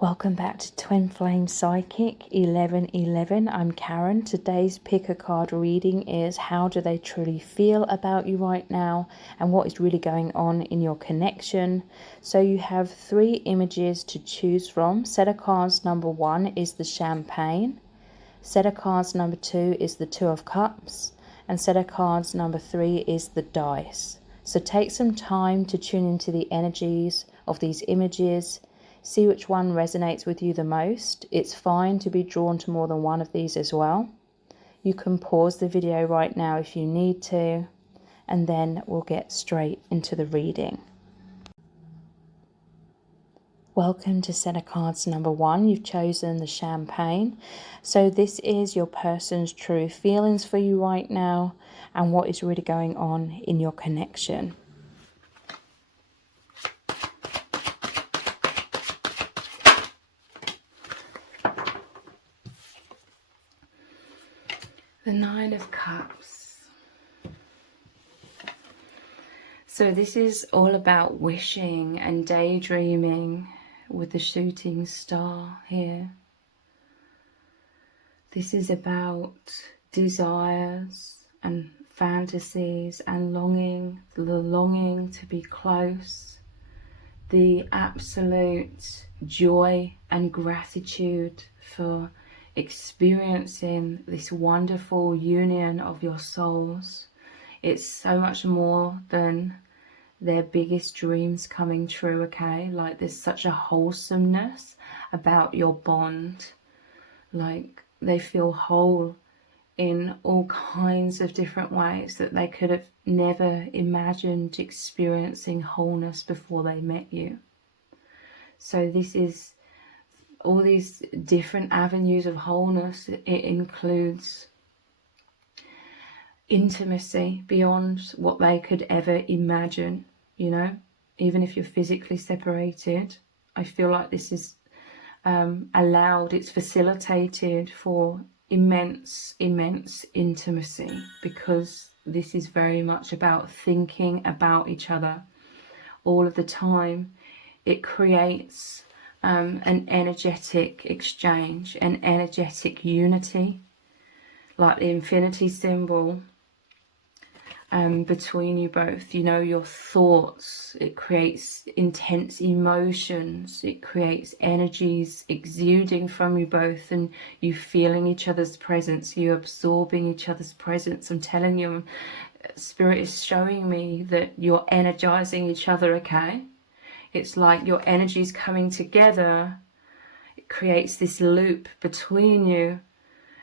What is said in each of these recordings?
Welcome back to Twin Flame Psychic 1111. I'm Karen. Today's pick a card reading is how do they truly feel about you right now and what is really going on in your connection. So you have 3 images to choose from. Set of cards number 1 is the champagne. Set of cards number 2 is the 2 of cups. And set of cards number 3 is the dice. So take some time to tune into the energies of these images. See which one resonates with you the most. It's fine to be drawn to more than one of these as well. You can pause the video right now if you need to, and then we'll get straight into the reading. Welcome to set of cards number 1. You've chosen the champagne. So this is your person's true feelings for you right now and what is really going on in your connection. The 9 of Cups. So this is all about wishing and daydreaming with the shooting star here. This is about desires and fantasies and longing, the longing to be close, the absolute joy and gratitude for experiencing this wonderful union of your souls. It's so much more than their biggest dreams coming true, okay? Like there's such a wholesomeness about your bond. Like they feel whole in all kinds of different ways that they could have never imagined experiencing wholeness before they met you. So this is all these different avenues of wholeness. It includes intimacy beyond what they could ever imagine, you know, even if you're physically separated. I feel like this is allowed, it's facilitated for immense intimacy, because this is very much about thinking about each other all of the time. It creates an energetic exchange, an energetic unity, like the infinity symbol between you both. You know, your thoughts, it creates intense emotions, it creates energies exuding from you both, and you feeling each other's presence, you absorbing each other's presence. I'm telling you, Spirit is showing me that you're energizing each other, okay? It's like your energies coming together. It creates this loop between you,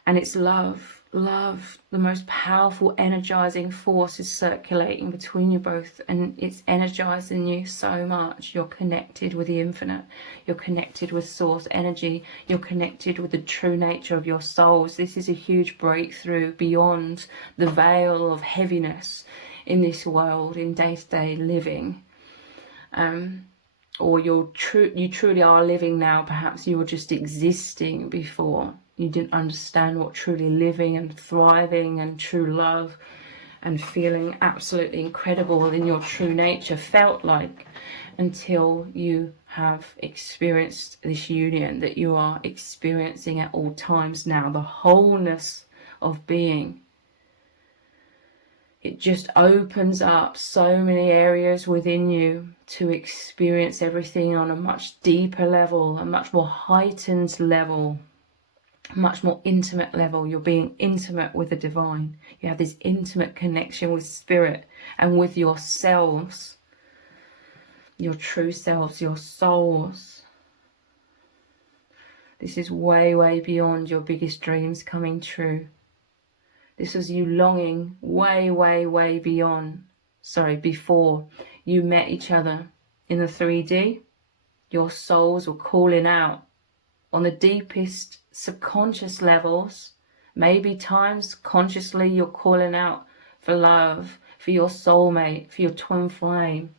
and it's love. Love, the most powerful energizing force, is circulating between you both, and it's energizing you so much. You're connected with the infinite. You're connected with source energy. You're connected with the true nature of your souls. This is a huge breakthrough beyond the veil of heaviness in this world, in day-to-day living. Or you truly are living now. Perhaps you were just existing before. You didn't understand what truly living and thriving and true love and feeling absolutely incredible in your true nature felt like, until you have experienced this union that you are experiencing at all times now, the wholeness of being. It just opens up so many areas within you to experience everything on a much deeper level, a much more heightened level, a much more intimate level. You're being intimate with the divine. You have this intimate connection with spirit and with yourselves, your true selves, your souls. This is way, way beyond your biggest dreams coming true. This was you longing way, way, way before you met each other in the 3D. Your souls were calling out on the deepest subconscious levels. Maybe times consciously you're calling out for love, for your soulmate, for your twin flame,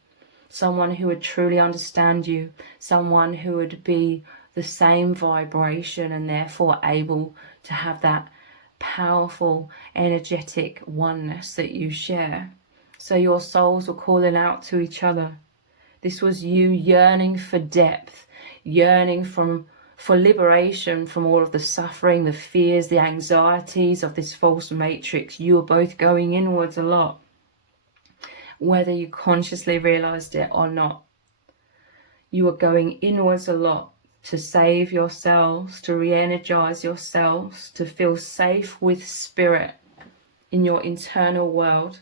someone who would truly understand you, someone who would be the same vibration and therefore able to have that powerful energetic oneness that you share. So your souls were calling out to each other. This was you yearning for depth, yearning for liberation from all of the suffering, the fears, the anxieties of this false matrix. You are both going inwards a lot, whether you consciously realized it or not. You are going inwards a lot to save yourselves, to re-energize yourselves, to feel safe with spirit in your internal world.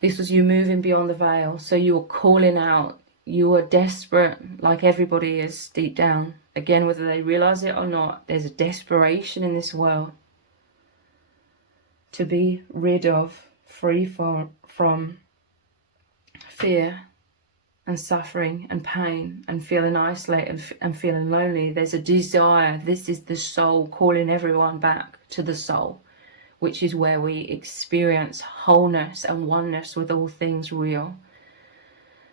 This was you moving beyond the veil. So you are calling out. You are desperate, like everybody is deep down. Again, whether they realize it or not, there's a desperation in this world to be rid of, free from fear and suffering and pain and feeling isolated and feeling lonely. There's a desire. This is the soul calling everyone back to the soul, which is where we experience wholeness and oneness with all things real.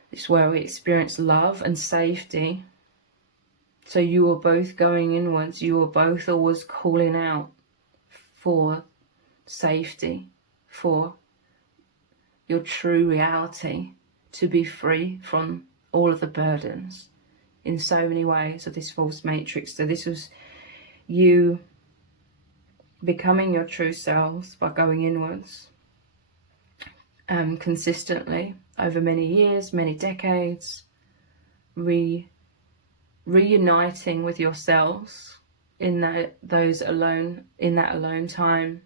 It's where we experience love and safety. So you are both going inwards. You are both always calling out for safety, for your true reality, to be free from all of the burdens in so many ways of this false matrix. So this was you becoming your true selves by going inwards consistently over many years, many decades, reuniting with yourselves in that alone time,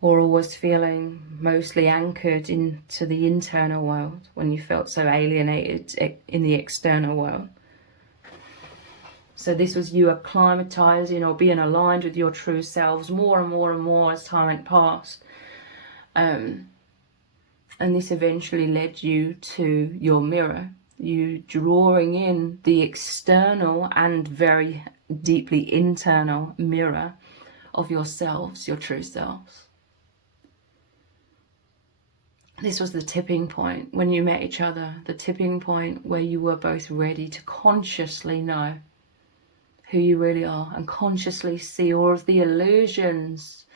or always feeling mostly anchored into the internal world when you felt so alienated in the external world. So this was you acclimatizing or being aligned with your true selves more and more and more as time went past. And this eventually led you to your mirror, you drawing in the external and very deeply internal mirror of yourselves, your true selves. This was the tipping point when you met each other, the tipping point where you were both ready to consciously know who you really are and consciously see all of the illusions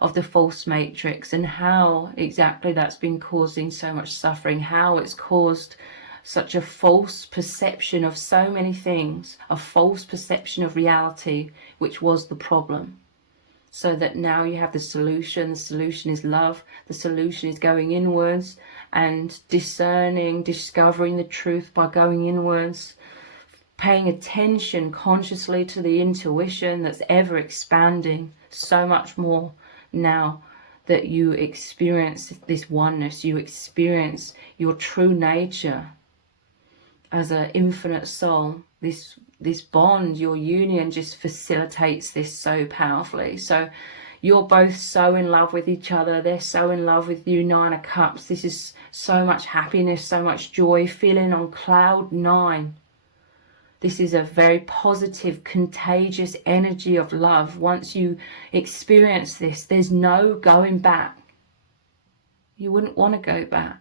of the false matrix and how exactly that's been causing so much suffering, how it's caused such a false perception of so many things, a false perception of reality, which was the problem. So that now you have the solution. The solution is love. The solution is going inwards and discerning, discovering the truth by going inwards, paying attention consciously to the intuition that's ever expanding so much more now that you experience this oneness, you experience your true nature as an infinite soul. This bond, your union, just facilitates this so powerfully. So you're both so in love with each other. They're so in love with you. 9 of Cups. This is so much happiness, so much joy, feeling on cloud 9. This is a very positive, contagious energy of love. Once you experience this, there's no going back. You wouldn't want to go back.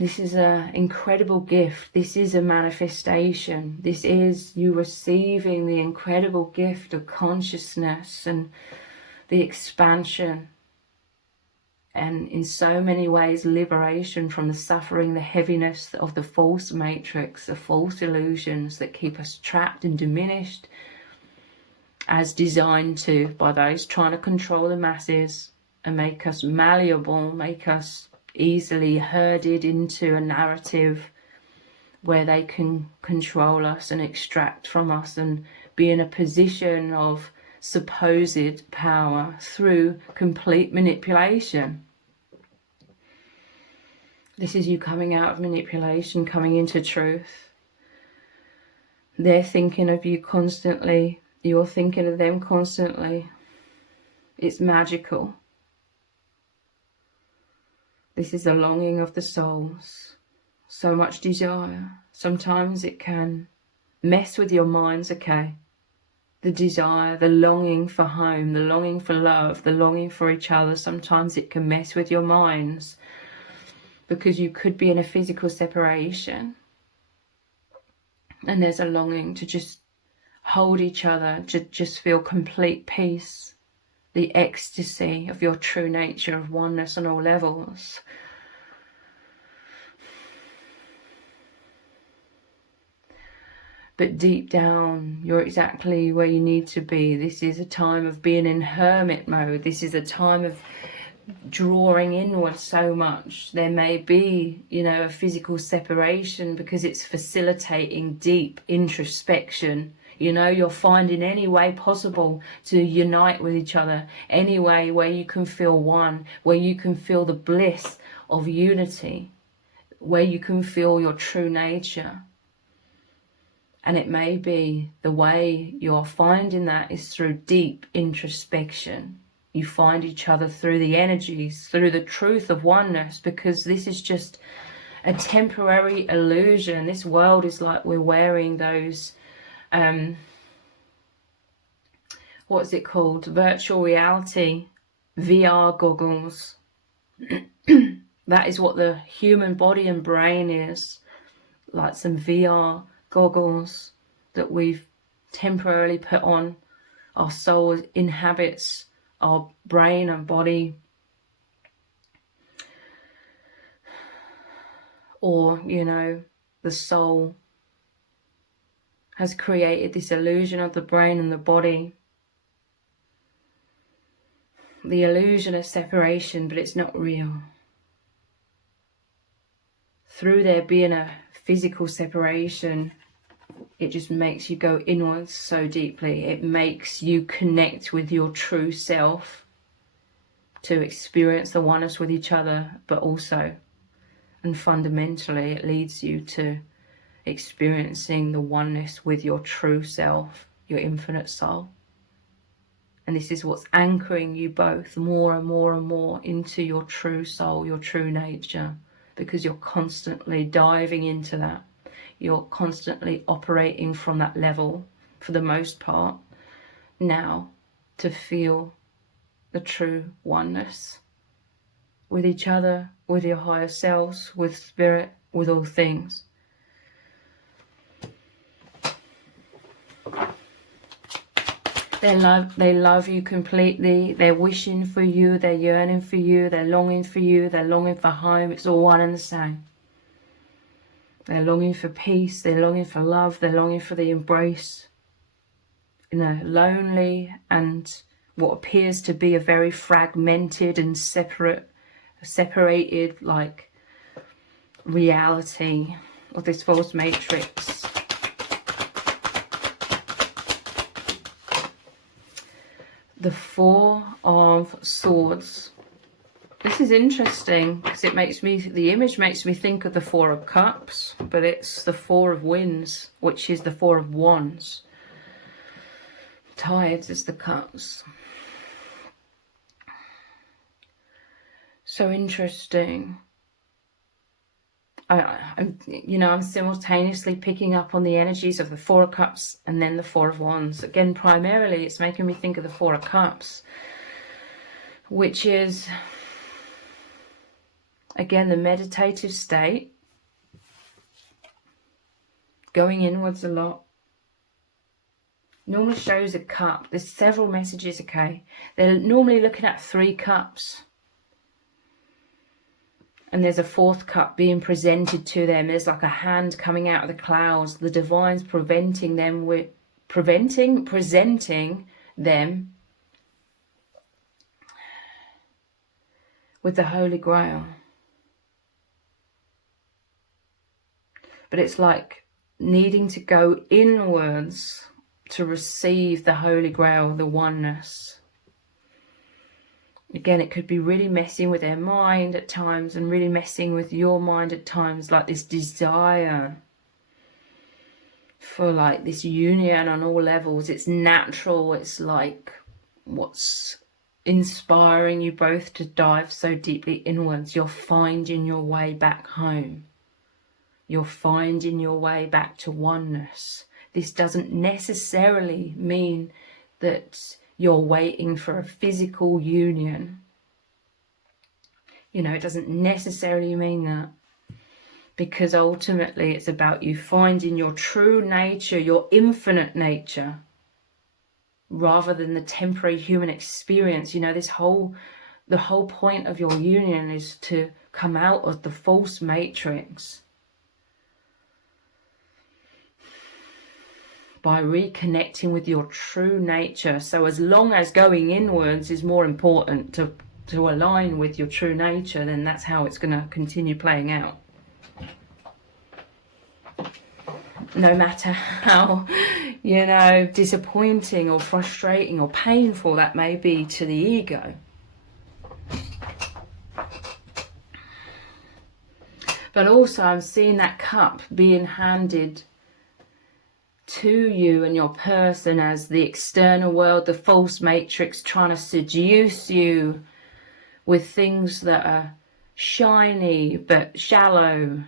This is an incredible gift. This is a manifestation. This is you receiving the incredible gift of consciousness and the expansion. And in so many ways, liberation from the suffering, the heaviness of the false matrix, the false illusions that keep us trapped and diminished as designed to by those trying to control the masses and make us malleable, make us easily herded into a narrative where they can control us and extract from us and be in a position of supposed power through complete manipulation. This is you coming out of manipulation, coming into truth. They're thinking of you constantly. You're thinking of them constantly. It's magical. This is the longing of the souls. So much desire. Sometimes it can mess with your minds, okay? The desire, the longing for home, the longing for love, the longing for each other. Sometimes it can mess with your minds because you could be in a physical separation. And there's a longing to just hold each other, to just feel complete peace. The ecstasy of your true nature of oneness on all levels. but deep down you're exactly where you need to be. This is a time of being in hermit mode. This is a time of drawing inward so much. There may be, you know, a physical separation because it's facilitating deep introspection. You know, you're finding any way possible to unite with each other, any way where you can feel one, where you can feel the bliss of unity, where you can feel your true nature. And it may be the way you're finding that is through deep introspection. You find each other through the energies, through the truth of oneness, because this is just a temporary illusion. This world is like we're wearing those, what's it called? Virtual reality, VR goggles. That is what the human body and brain is, like some VR goggles that we've temporarily put on. Our soul inhabits our brain and body, or, you know, the soul has created this illusion of the brain and the body, the illusion of separation, but it's not real. Through there being a physical separation, it just makes you go inwards so deeply. It makes you connect with your true self to experience the oneness with each other, but also, and fundamentally, it leads you to experiencing the oneness with your true self, your infinite soul. And this is what's anchoring you both more and more and more into your true soul, your true nature, because you're constantly diving into that. You're constantly operating from that level, for the most part, now, to feel the true oneness with each other, with your higher selves, with spirit, with all things. They love you completely. They're wishing for you. They're yearning for you. They're longing for you. They're longing for home. It's all one and the same. They're longing for peace. They're longing for love. They're longing for the embrace in a lonely and what appears to be a very fragmented and separated like reality of this false matrix. The Four of Swords. This is interesting because it makes me, the image makes me think of the Four of Cups, but it's the Four of Winds, which is the Four of Wands. Tides is the cups. So interesting. I'm simultaneously picking up on the energies of the Four of Cups and then the Four of Wands. Again, primarily, it's making me think of the Four of Cups, which is, again, the meditative state, going inwards a lot. Normally shows a cup. There's several messages, okay? They're normally looking at 3 cups. And there's a 4th cup being presented to them. There's like a hand coming out of the clouds. The divine's presenting them with the Holy Grail. But it's like needing to go inwards to receive the Holy Grail, the oneness. Again, it could be really messing with their mind at times and really messing with your mind at times, like this desire for like this union on all levels. It's natural. It's like what's inspiring you both to dive so deeply inwards. You're finding your way back home. You're finding your way back to oneness. This doesn't necessarily mean that you're waiting for a physical union. You know, it doesn't necessarily mean that. Because ultimately it's about you finding your true nature, your infinite nature, rather than the temporary human experience. You know, the whole point of your union is to come out of the false matrix. by reconnecting with your true nature. So as long as going inwards is more important to align with your true nature, then that's how it's going to continue playing out. No matter how, you know, disappointing or frustrating or painful that may be to the ego. But also I'm seeing that cup being handed to you and your person as the external world, the false matrix, trying to seduce you with things that are shiny but shallow,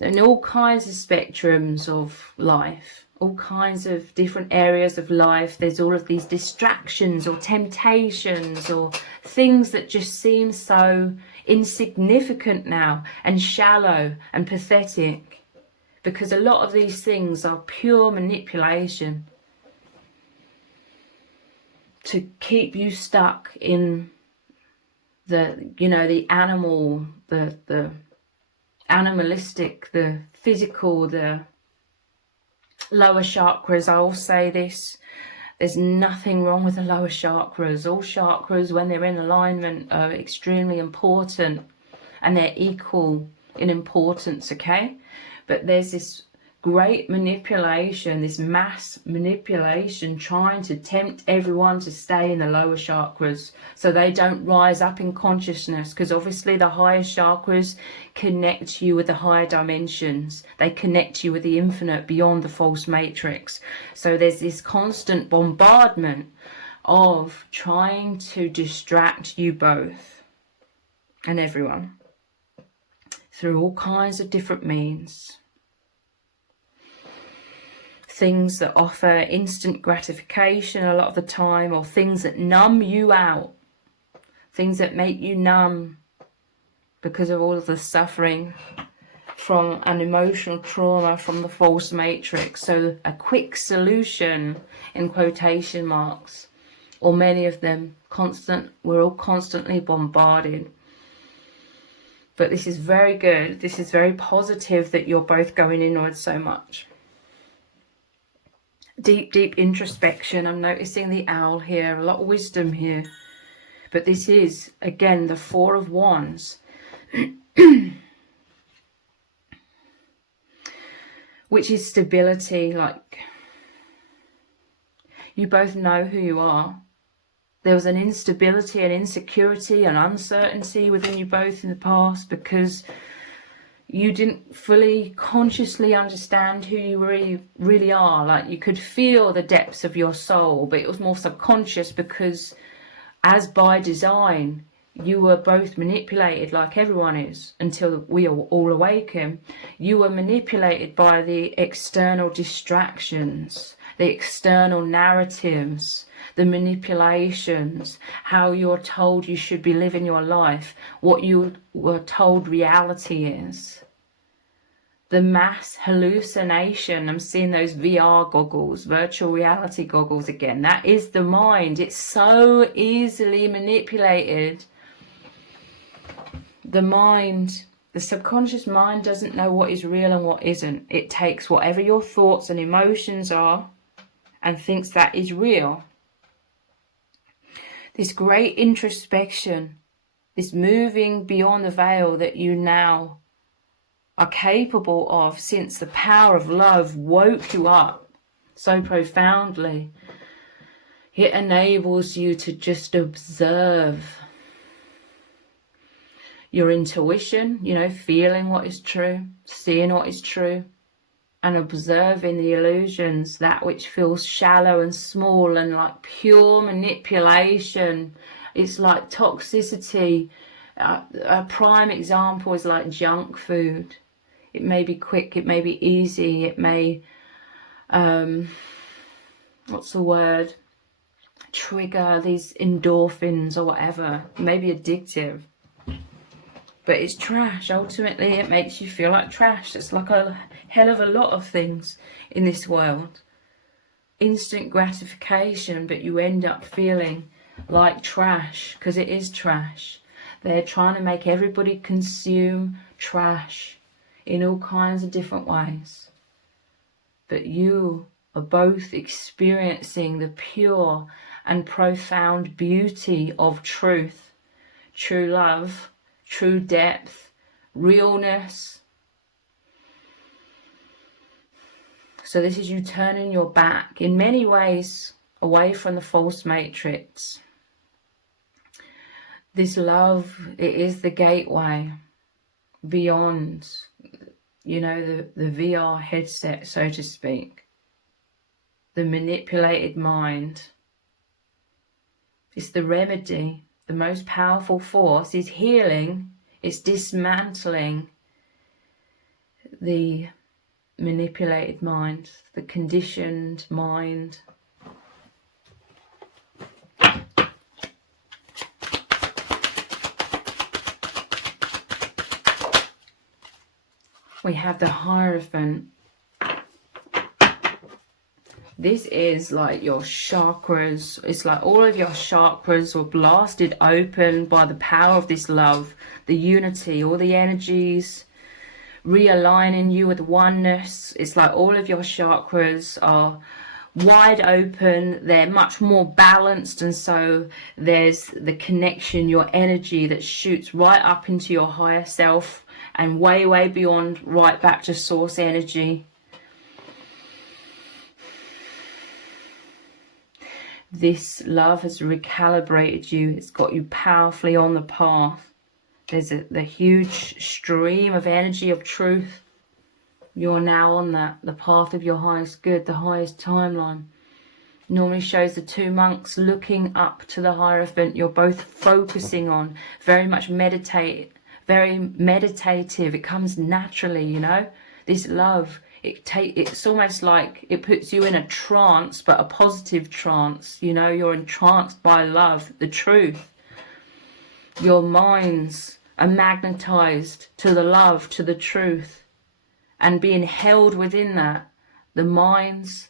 and all kinds of spectrums of life, all kinds of different areas of life. There's all of these distractions or temptations or things that just seem so insignificant now and shallow and pathetic, because a lot of these things are pure manipulation to keep you stuck in the, you know, the animal, the animalistic, the physical, the lower chakras. I'll say this, there's nothing wrong with the lower chakras. All chakras, when they're in alignment, are extremely important, and they're equal in importance, okay? But there's this great manipulation, this mass manipulation, trying to tempt everyone to stay in the lower chakras so they don't rise up in consciousness, because obviously the higher chakras connect you with the higher dimensions. They connect you with the infinite beyond the false matrix. So there's this constant bombardment of trying to distract you both and everyone through all kinds of different means. Things that offer instant gratification a lot of the time, or things that numb you out, things that make you numb because of all of the suffering from an emotional trauma from the false matrix. So a quick solution, in quotation marks, or many of them, we're all constantly bombarded. But this is very good. This is very positive that you're both going inwards so much. Deep, deep introspection. I'm noticing the owl here, a lot of wisdom here. But this is, again, the Four of Wands, which is stability. Like, you both know who you are. There was an instability and insecurity and uncertainty within you both in the past because you didn't fully consciously understand who you really are. Like, you could feel the depths of your soul, but it was more subconscious because, as by design, you were both manipulated like everyone is until we all awaken. You were manipulated by the external distractions, the external narratives, the manipulations, how you're told you should be living your life, what you were told reality is. The mass hallucination, I'm seeing those VR goggles, virtual reality goggles again. That is the mind. It's so easily manipulated. The mind, the subconscious mind doesn't know what is real and what isn't. It takes whatever your thoughts and emotions are and thinks that is real. This great introspection, this moving beyond the veil that you now are capable of since the power of love woke you up so profoundly. It enables you to just observe your intuition, you know, feeling what is true, seeing what is true, and observing the illusions, that which feels shallow and small and like pure manipulation. It's like toxicity. A prime example is like junk food. It may be quick, it may be easy, it may, what's the word, trigger these endorphins or whatever. It may be addictive. But it's trash. Ultimately, it makes you feel like trash. It's like a hell of a lot of things in this world. Instant gratification, but you end up feeling like trash because it is trash. They're trying to make everybody consume trash in all kinds of different ways. But you are both experiencing the pure and profound beauty of truth, true love, true depth, realness. So this is you turning your back in many ways away from the false matrix. This love, it is the gateway beyond, you know, the VR headset, so to speak. The manipulated mind. It's the remedy. The most powerful force is healing. It's dismantling the manipulated mind, the conditioned mind. We have the Hierophant. This is like your chakras. It's like all of your chakras were blasted open by the power of this love, the unity, all the energies realigning you with oneness. It's like all of your chakras are wide open. They're much more balanced, and so there's the connection, your energy that shoots right up into your higher self and way beyond, right back to source energy. This love has recalibrated you. It's got you powerfully on the path. There's the huge stream of energy of truth. You're now on the path of your highest good, the highest timeline. Normally shows the two monks looking up to the Hierophant. You're both focusing on, very much very meditative. It comes naturally, you know. This love, it's almost like it puts you in a trance, but a positive trance. You know, you're entranced by love, the truth. Your minds are magnetized to the love, to the truth, and being held within that. The minds,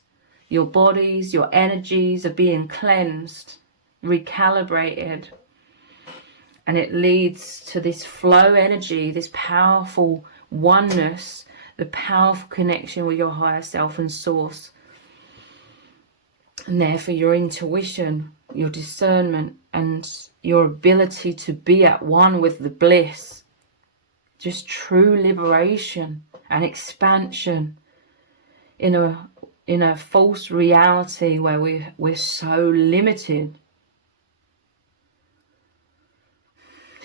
your bodies, your energies are being cleansed, recalibrated. And it leads to this flow energy, this powerful oneness, the powerful connection with your higher self and source. And therefore your intuition, your discernment, and your ability to be at one with the bliss. Just true liberation and expansion in a false reality where we're so limited.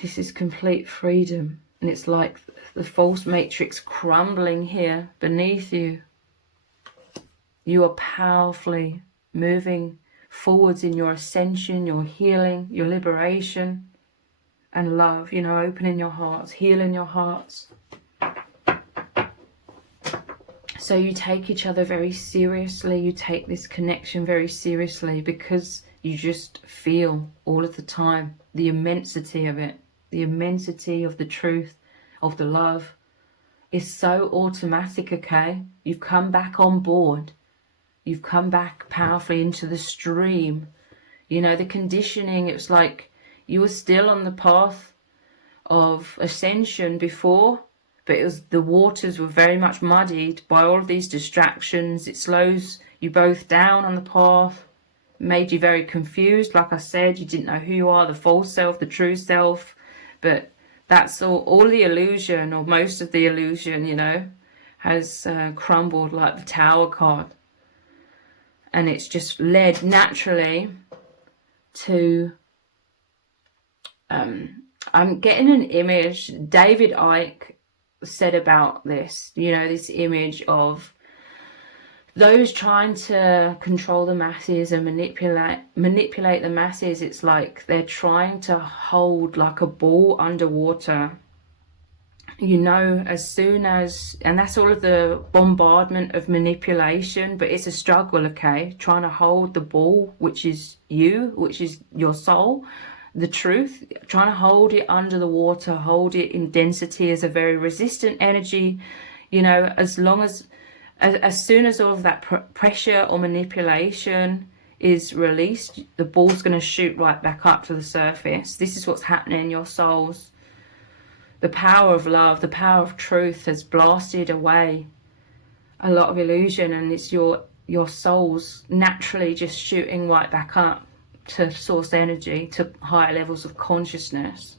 This is complete freedom, and it's like the false matrix crumbling here beneath you. You are powerfully moving forwards in your ascension, your healing, your liberation, and love. You know, opening your hearts, healing your hearts. So you take each other very seriously. You take this connection very seriously because you just feel all of the time the immensity of it. The immensity of the truth, of the love, is so automatic, okay? You've come back on board. You've come back powerfully into the stream. You know, the conditioning, it was like you were still on the path of ascension before, but it was, the waters were very much muddied by all of these distractions. It slows you both down on the path, made you very confused. Like I said, you didn't know who you are, the false self, the true self. But that's all the illusion, or most of the illusion, you know, has crumbled like the Tower card. And it's just led naturally to, I'm getting an image, David Icke said about this, you know, this image of those trying to control the masses and manipulate the masses. It's like they're trying to hold like a ball underwater, you know, as soon as, and that's all of the bombardment of manipulation, but it's a struggle, okay, trying to hold the ball, which is you, which is your soul, the truth, trying to hold it under the water, hold it in density as a very resistant energy, you know, as soon as all of that pressure or manipulation is released, the ball's going to shoot right back up to the surface. This is what's happening in your souls. The power of love, the power of truth has blasted away a lot of illusion, and it's your your soul's naturally just shooting right back up to source energy, to higher levels of consciousness.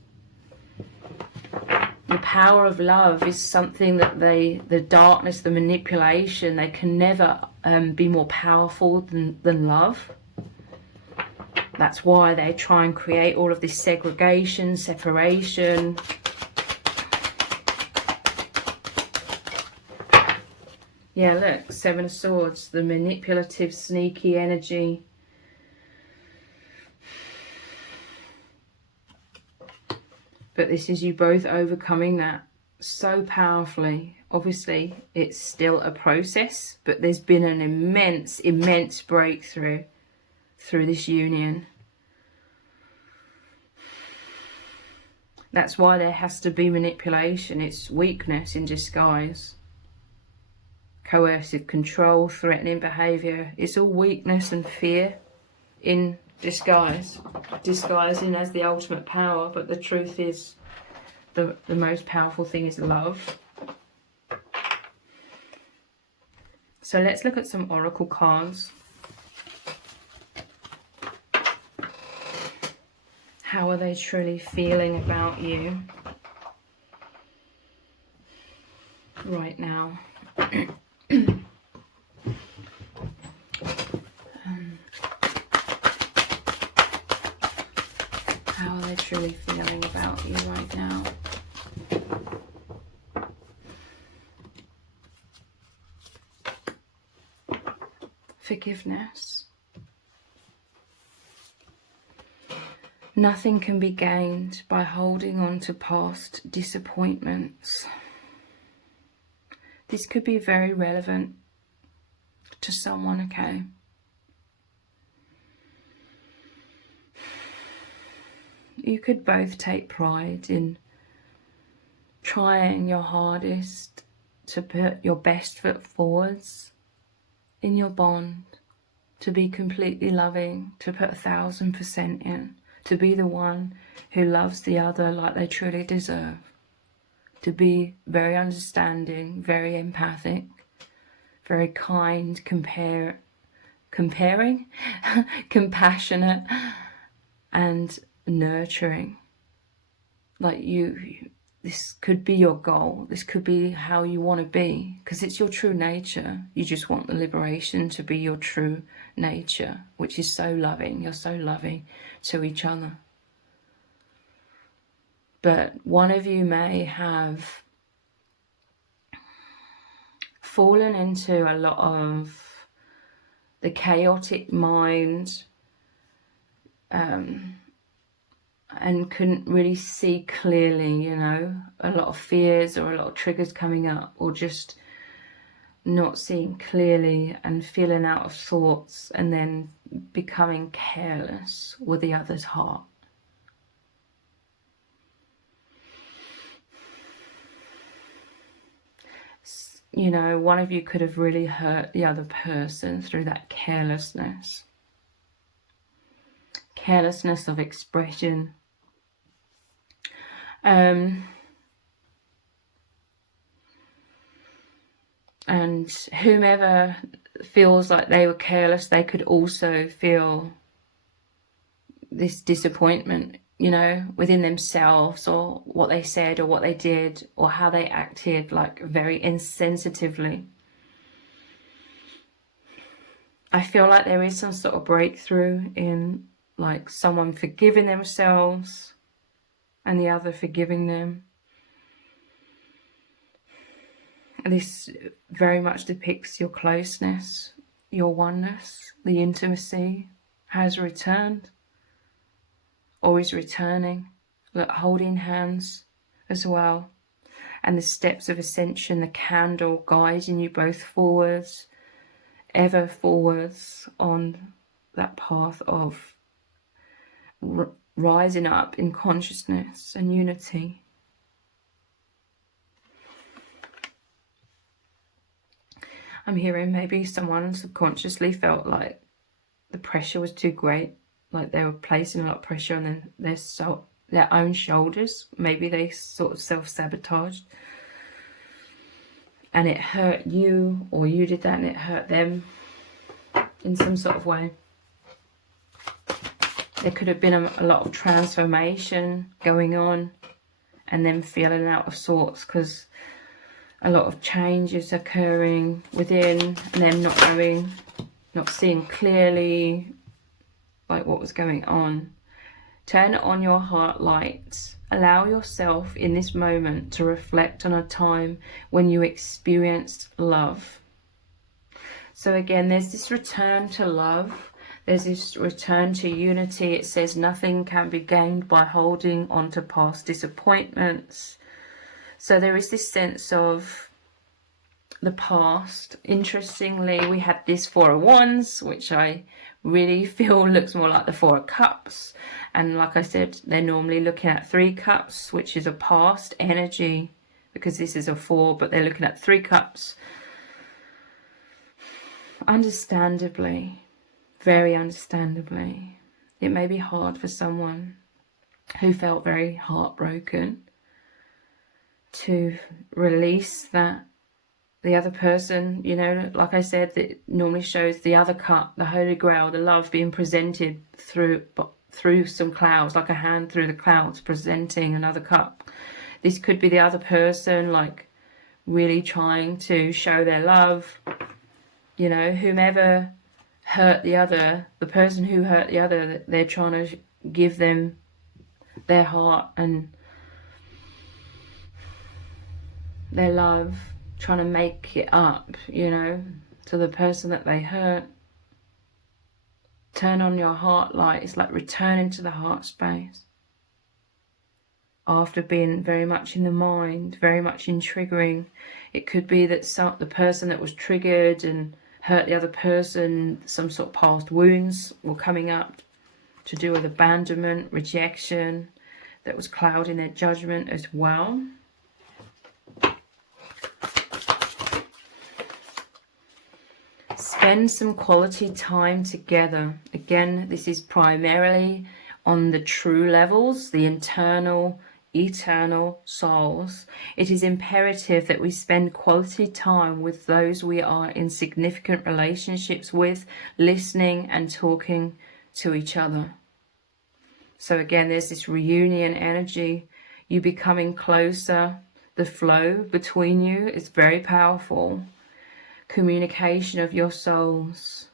The power of love is something that the darkness, the manipulation, they can never be more powerful than love. That's why they try and create all of this segregation, separation. Yeah, look, Seven of Swords, the manipulative, sneaky energy. But this is you both overcoming that so powerfully. Obviously, it's still a process, but there's been an immense, immense breakthrough through this union. That's why there has to be manipulation. It's weakness in disguise. Coercive control, threatening behaviour. It's all weakness and fear in disguise. Disguising as the ultimate power, but the truth is the most powerful thing is love. So let's look at some oracle cards. How are they truly feeling about you right now? How are they truly feeling about you right now? Forgiveness. Nothing can be gained by holding on to past disappointments. This could be very relevant to someone, okay? You could both take pride in trying your hardest to put your best foot forwards in your bond, to be completely loving, to put 1000% in, to be the one who loves the other like they truly deserve, to be very understanding, very empathic, very kind, comparing, compassionate, and nurturing. Like this could be your goal. This could be how you want to be, because it's your true nature. You just want the liberation to be your true nature, which is so loving. You're so loving to each other. But one of you may have fallen into a lot of the chaotic mind, and couldn't really see clearly, you know, a lot of fears or a lot of triggers coming up, or just not seeing clearly and feeling out of thoughts, and then becoming careless with the other's heart. You know, one of you could have really hurt the other person through that carelessness. Carelessness of expression. And whomever feels like they were careless, they could also feel this disappointment, you know, within themselves, or what they said or what they did or how they acted, like very insensitively. I feel like there is some sort of breakthrough in like someone forgiving themselves and the other forgiving them. And this very much depicts your closeness, your oneness, the intimacy has returned or is returning. Look, holding hands as well. And the steps of ascension, the candle guiding you both forwards, ever forwards on that path of rising up in consciousness and unity. I'm hearing maybe someone subconsciously felt like the pressure was too great, like they were placing a lot of pressure on their own shoulders. Maybe they sort of self-sabotaged and it hurt you, or you did that and it hurt them. in some sort of way. There could have been a lot of transformation going on, and then feeling out of sorts because a lot of changes occurring within, and them not knowing, not seeing clearly like what was going on. Turn on your heart lights. Allow yourself in this moment to reflect on a time when you experienced love. So again, there's this return to love. There's this return to unity. It says nothing can be gained by holding on to past disappointments. So there is this sense of the past. Interestingly, we have this Four of Wands, which I really feel looks more like the Four of Cups. And like I said, they're normally looking at Three Cups, which is a past energy, because this is a Four, but they're looking at Three Cups. Understandably, very understandably, it may be hard for someone who felt very heartbroken to release that. The other person, you know, like I said, that normally shows the other cup, the Holy Grail, the love being presented through some clouds, like a hand through the clouds presenting another cup. This could be the other person, like, really trying to show their love. You know, whomever hurt the other, the person who hurt the other, they're trying to give them their heart and their love, trying to make it up, you know, to the person that they hurt. Turn on your heart light. It's like returning to the heart space after being very much in the mind, very much in triggering. It could be that the person that was triggered and hurt the other person, some sort of past wounds were coming up to do with abandonment, rejection, that was clouding their judgment as well. Spend some quality time together. Again, this is primarily on the true levels, the internal, eternal souls. It is imperative that we spend quality time with those we are in significant relationships with, listening and talking to each other. So again, there's this reunion energy, you becoming closer. The flow between you is very powerful. Communication of your souls,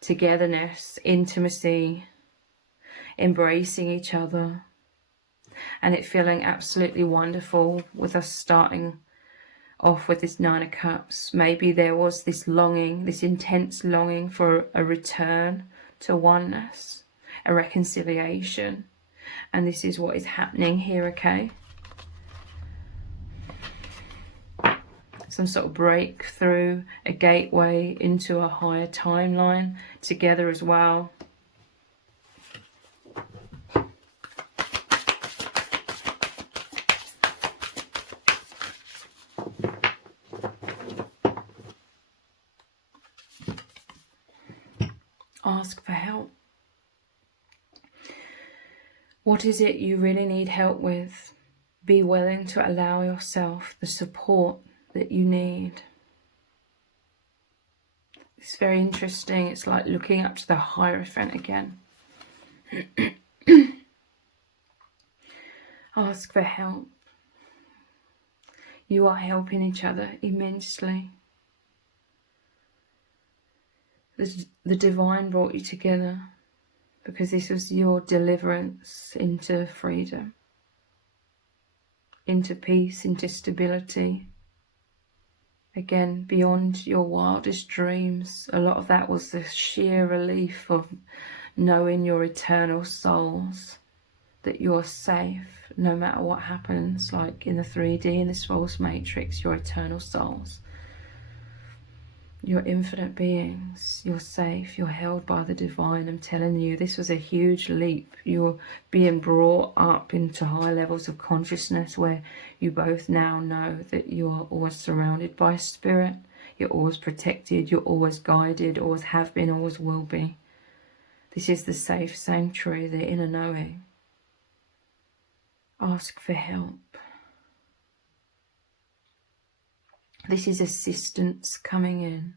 togetherness, intimacy, embracing each other, and it feeling absolutely wonderful with us starting off with this Nine of Cups. Maybe there was this longing, this intense longing for a return to oneness, a reconciliation, and this is what is happening here, okay? Some sort of breakthrough, a gateway into a higher timeline together as well. Ask for help. What is it you really need help with? Be willing to allow yourself the support that you need. It's very interesting. It's like looking up to the Hierophant again. Ask for help. You are helping each other immensely. The divine brought you together because this was your deliverance into freedom, into peace, into stability. Again, beyond your wildest dreams. A lot of that was the sheer relief of knowing your eternal souls, that you're safe no matter what happens, like in the 3D, in this false matrix, your eternal souls. You're infinite beings, you're safe, you're held by the divine. I'm telling you, this was a huge leap. You're being brought up into high levels of consciousness where you both now know that you are always surrounded by spirit, you're always protected, you're always guided, always have been, always will be. This is the safe sanctuary, the inner knowing. Ask for help. This is assistance coming in.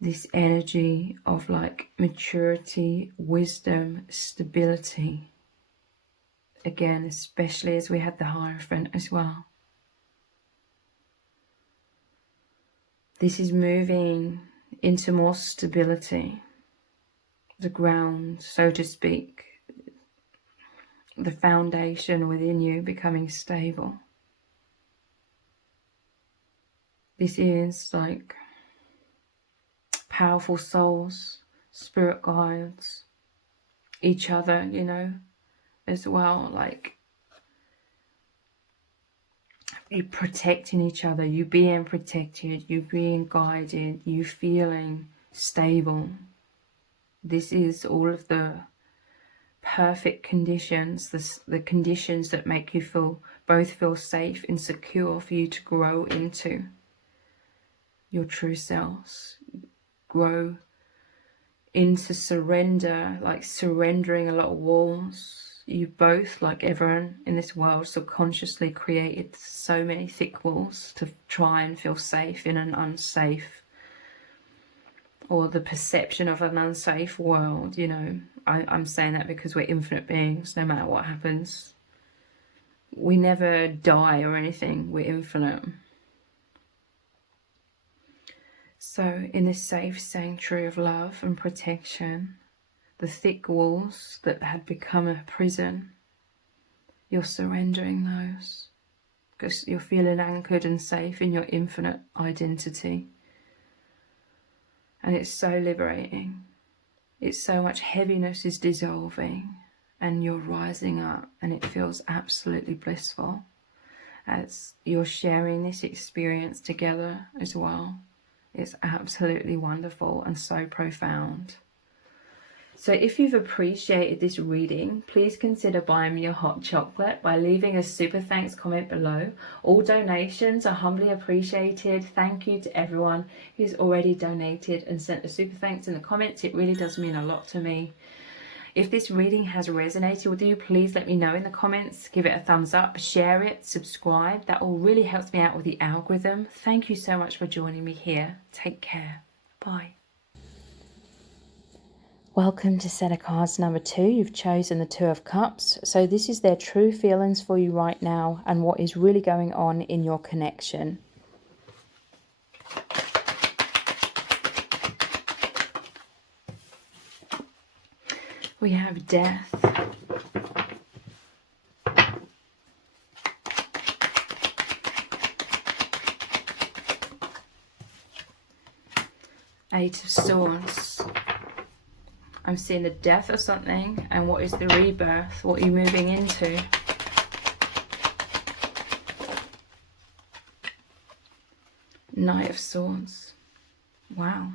this energy of like maturity, wisdom, stability. Again, especially as we had the Hierophant as well. This is moving into more stability, the ground, so to speak, the foundation within you becoming stable. This is like powerful souls, spirit guides, each other, you know, as well, like you protecting each other, you being protected, you being guided, you feeling stable. This is all of the perfect conditions, the conditions that make you both feel safe and secure for you to grow into your true selves, grow into surrender, like surrendering a lot of walls. You both, like everyone in this world, subconsciously created so many thick walls to try and feel safe in an unsafe, or the perception of an unsafe world, you know. I'm saying that because we're infinite beings, no matter what happens. We never die or anything, we're infinite. So in this safe sanctuary of love and protection, the thick walls that had become a prison, you're surrendering those because you're feeling anchored and safe in your infinite identity. And it's so liberating. It's so much heaviness is dissolving and you're rising up, and it feels absolutely blissful as you're sharing this experience together as well. It's absolutely wonderful and so profound. So if you've appreciated this reading, please consider buying me a hot chocolate by leaving a super thanks comment below. All donations are humbly appreciated. Thank you to everyone who's already donated and sent a super thanks in the comments. It really does mean a lot to me. If this reading has resonated with you, please let me know in the comments. Give it a thumbs up, share it, subscribe. That all really helps me out with the algorithm. Thank you so much for joining me here. Take care. Bye. Welcome to set of cards number 2. You've chosen the Two of Cups. So this is their true feelings for you right now and what is really going on in your connection. We have Death. Eight of Swords. I'm seeing the death of something, and what is the rebirth? What are you moving into? Knight of Swords. Wow.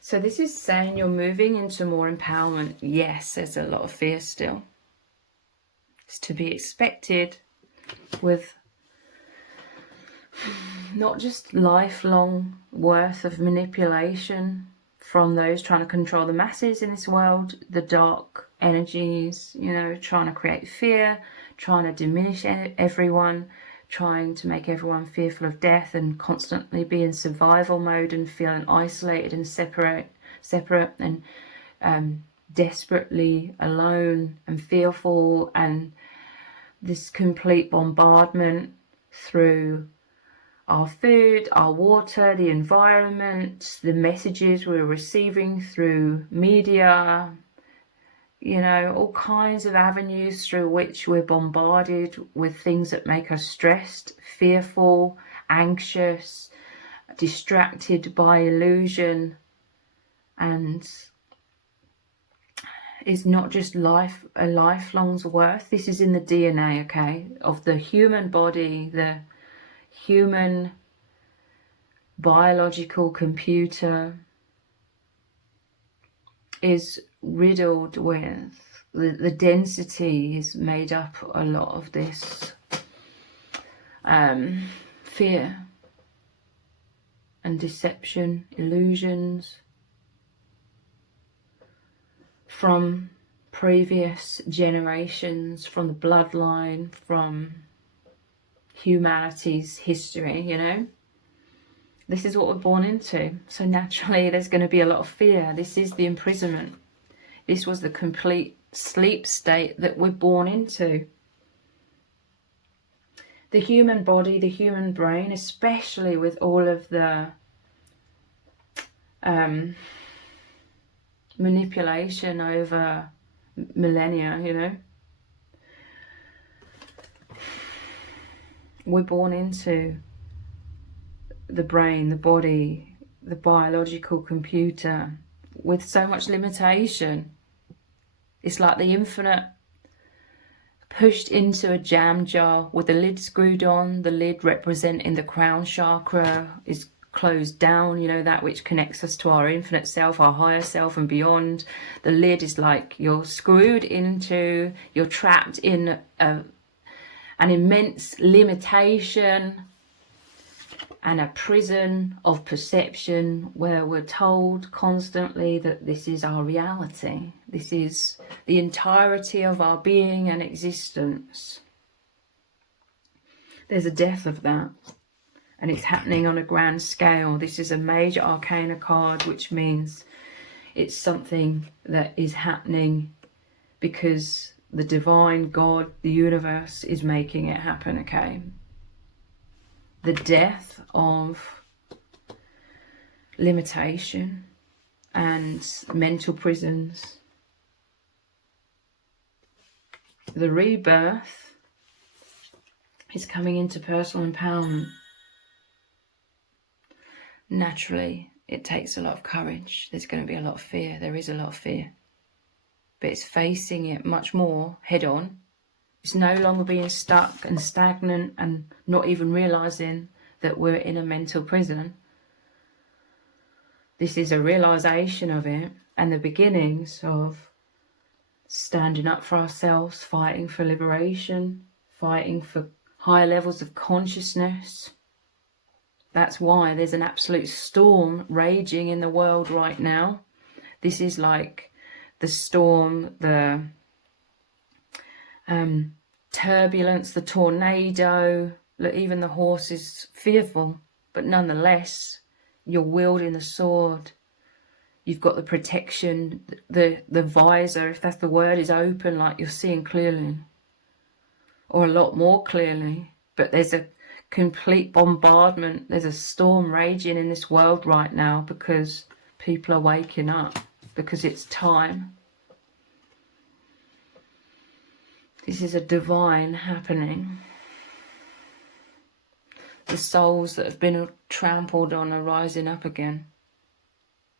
So this is saying you're moving into more empowerment. Yes, there's a lot of fear still. It's to be expected with not just lifelong worth of manipulation from those trying to control the masses in this world, the dark energies, you know, trying to create fear, trying to diminish everyone, trying to make everyone fearful of death and constantly be in survival mode and feeling isolated and separate and desperately alone and fearful, and this complete bombardment through our food, our water, the environment, the messages we're receiving through media, you know, all kinds of avenues through which we're bombarded with things that make us stressed, fearful, anxious, distracted by illusion. And it's not just a lifelong's worth. This is in the DNA, okay, of the human body, the human biological computer is riddled with the density is made up a lot of this fear and deception, illusions from previous generations, from the bloodline, from humanity's history, you know. This is what we're born into. So naturally there's going to be a lot of fear. This is the imprisonment. This was the complete sleep state that we're born into. The human body, the human brain, especially with all of the manipulation over millennia, you know, we're born into the brain, the body, the biological computer with so much limitation. It's like the infinite pushed into a jam jar with the lid screwed on, the lid representing the crown chakra is closed down, you know, that which connects us to our infinite self, our higher self and beyond. The lid is like you're screwed into, you're trapped in an immense limitation and a prison of perception where we're told constantly that this is our reality. This is the entirety of our being and existence. There's a death of that, and it's happening on a grand scale. This is a major arcana card, which means it's something that is happening because the divine God, the universe, is making it happen, okay? The death of limitation and mental prisons. The rebirth is coming into personal empowerment. Naturally, it takes a lot of courage. There's going to be a lot of fear. There is a lot of fear. But it's facing it much more head on. It's no longer being stuck and stagnant and not even realising that we're in a mental prison. This is a realisation of it and the beginnings of standing up for ourselves, fighting for liberation, fighting for higher levels of consciousness. That's why there's an absolute storm raging in the world right now. This is like the storm, the turbulence, the tornado. Look, even the horse is fearful, but nonetheless, you're wielding the sword. You've got the protection, the visor, if that's the word, is open, like you're seeing clearly, or a lot more clearly. But there's a complete bombardment. There's a storm raging in this world right now because people are waking up, because it's time. This is a divine happening. The souls that have been trampled on are rising up again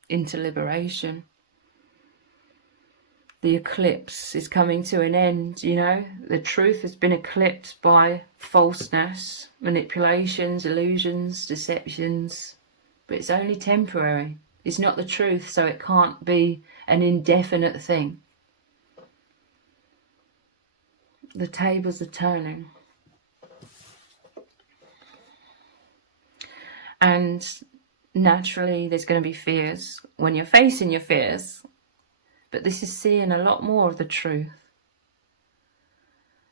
into liberation. The eclipse is coming to an end, you know. The truth has been eclipsed by falseness, manipulations, illusions, deceptions. But it's only temporary. It's not the truth, so it can't be an indefinite thing. The tables are turning. And naturally there's going to be fears when you're facing your fears. But this is seeing a lot more of the truth.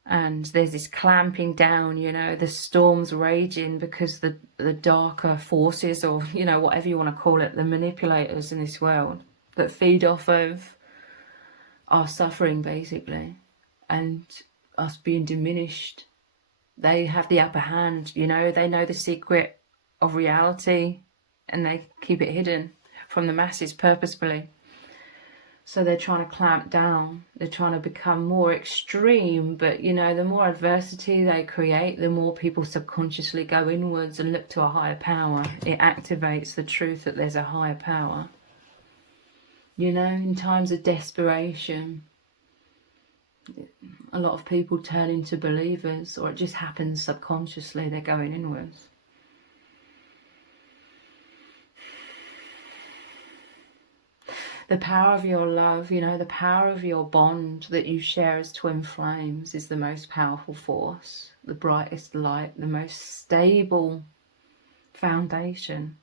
And there's this clamping down, you know, the storm's raging because the darker forces, or, you know, whatever you want to call it, the manipulators in this world that feed off of our suffering, basically, and us being diminished. They have the upper hand, you know, they know the secret of reality and they keep it hidden from the masses purposefully. So they're trying to clamp down, they're trying to become more extreme, but you know, the more adversity they create, the more people subconsciously go inwards and look to a higher power. It activates the truth that there's a higher power. You know, in times of desperation, a lot of people turn into believers, or it just happens subconsciously, they're going inwards. The power of your love, you know, the power of your bond that you share as twin flames is the most powerful force, the brightest light, the most stable foundation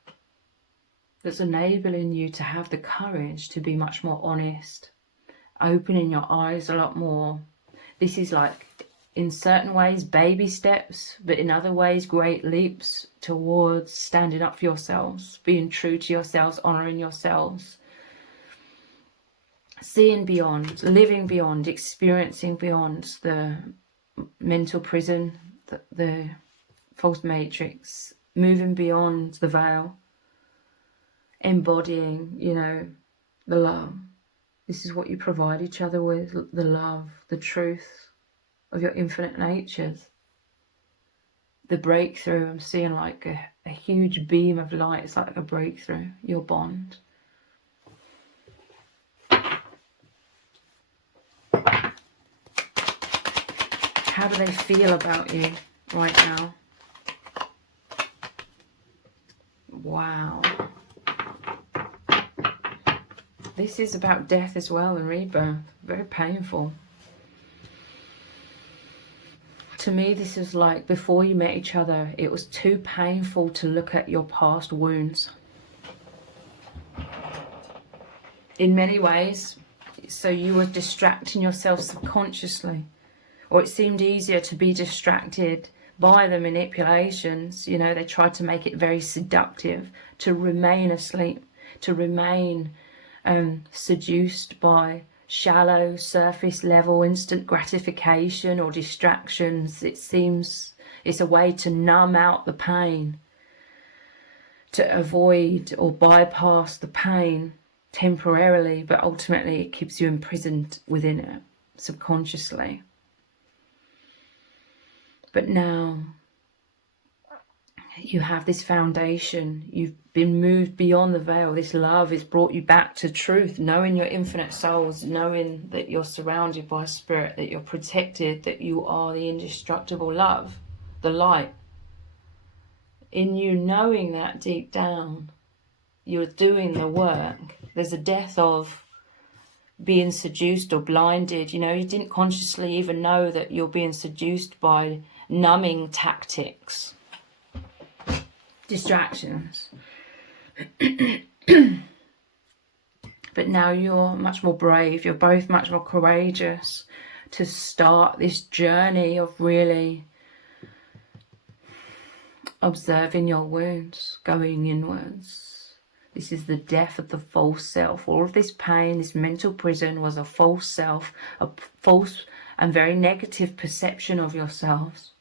that's enabling you to have the courage to be much more honest, opening your eyes a lot more. This is like in certain ways baby steps, but in other ways great leaps towards standing up for yourselves, being true to yourselves, honouring yourselves, seeing beyond, living beyond, experiencing beyond the mental prison, the false matrix, moving beyond the veil, embodying, you know, the love. This is what you provide each other with, the love, the truth of your infinite natures. The breakthrough, I'm seeing like a huge beam of light. It's like a breakthrough, your bond. How do they feel about you right now? Wow. This is about death as well and rebirth. Very painful. To me, this is like before you met each other, it was too painful to look at your past wounds. In many ways, so you were distracting yourself subconsciously, or it seemed easier to be distracted by the manipulations. You know, they tried to make it very seductive, to remain asleep, to remain seduced by shallow, surface level, instant gratification or distractions. It seems it's a way to numb out the pain, to avoid or bypass the pain temporarily, but ultimately it keeps you imprisoned within it subconsciously. But now you have this foundation. You've been moved beyond the veil. This love has brought you back to truth, knowing your infinite souls, knowing that you're surrounded by spirit, that you're protected, that you are the indestructible love, the light. In you knowing that deep down, you're doing the work. There's a death of being seduced or blinded. You know, you didn't consciously even know that you're being seduced by numbing tactics, distractions. But now you're much more brave. You're both much more courageous to start this journey of really observing your wounds, going inwards. This is the death of the false self. All of this pain, this mental prison was a false self, a false and very negative perception of yourselves.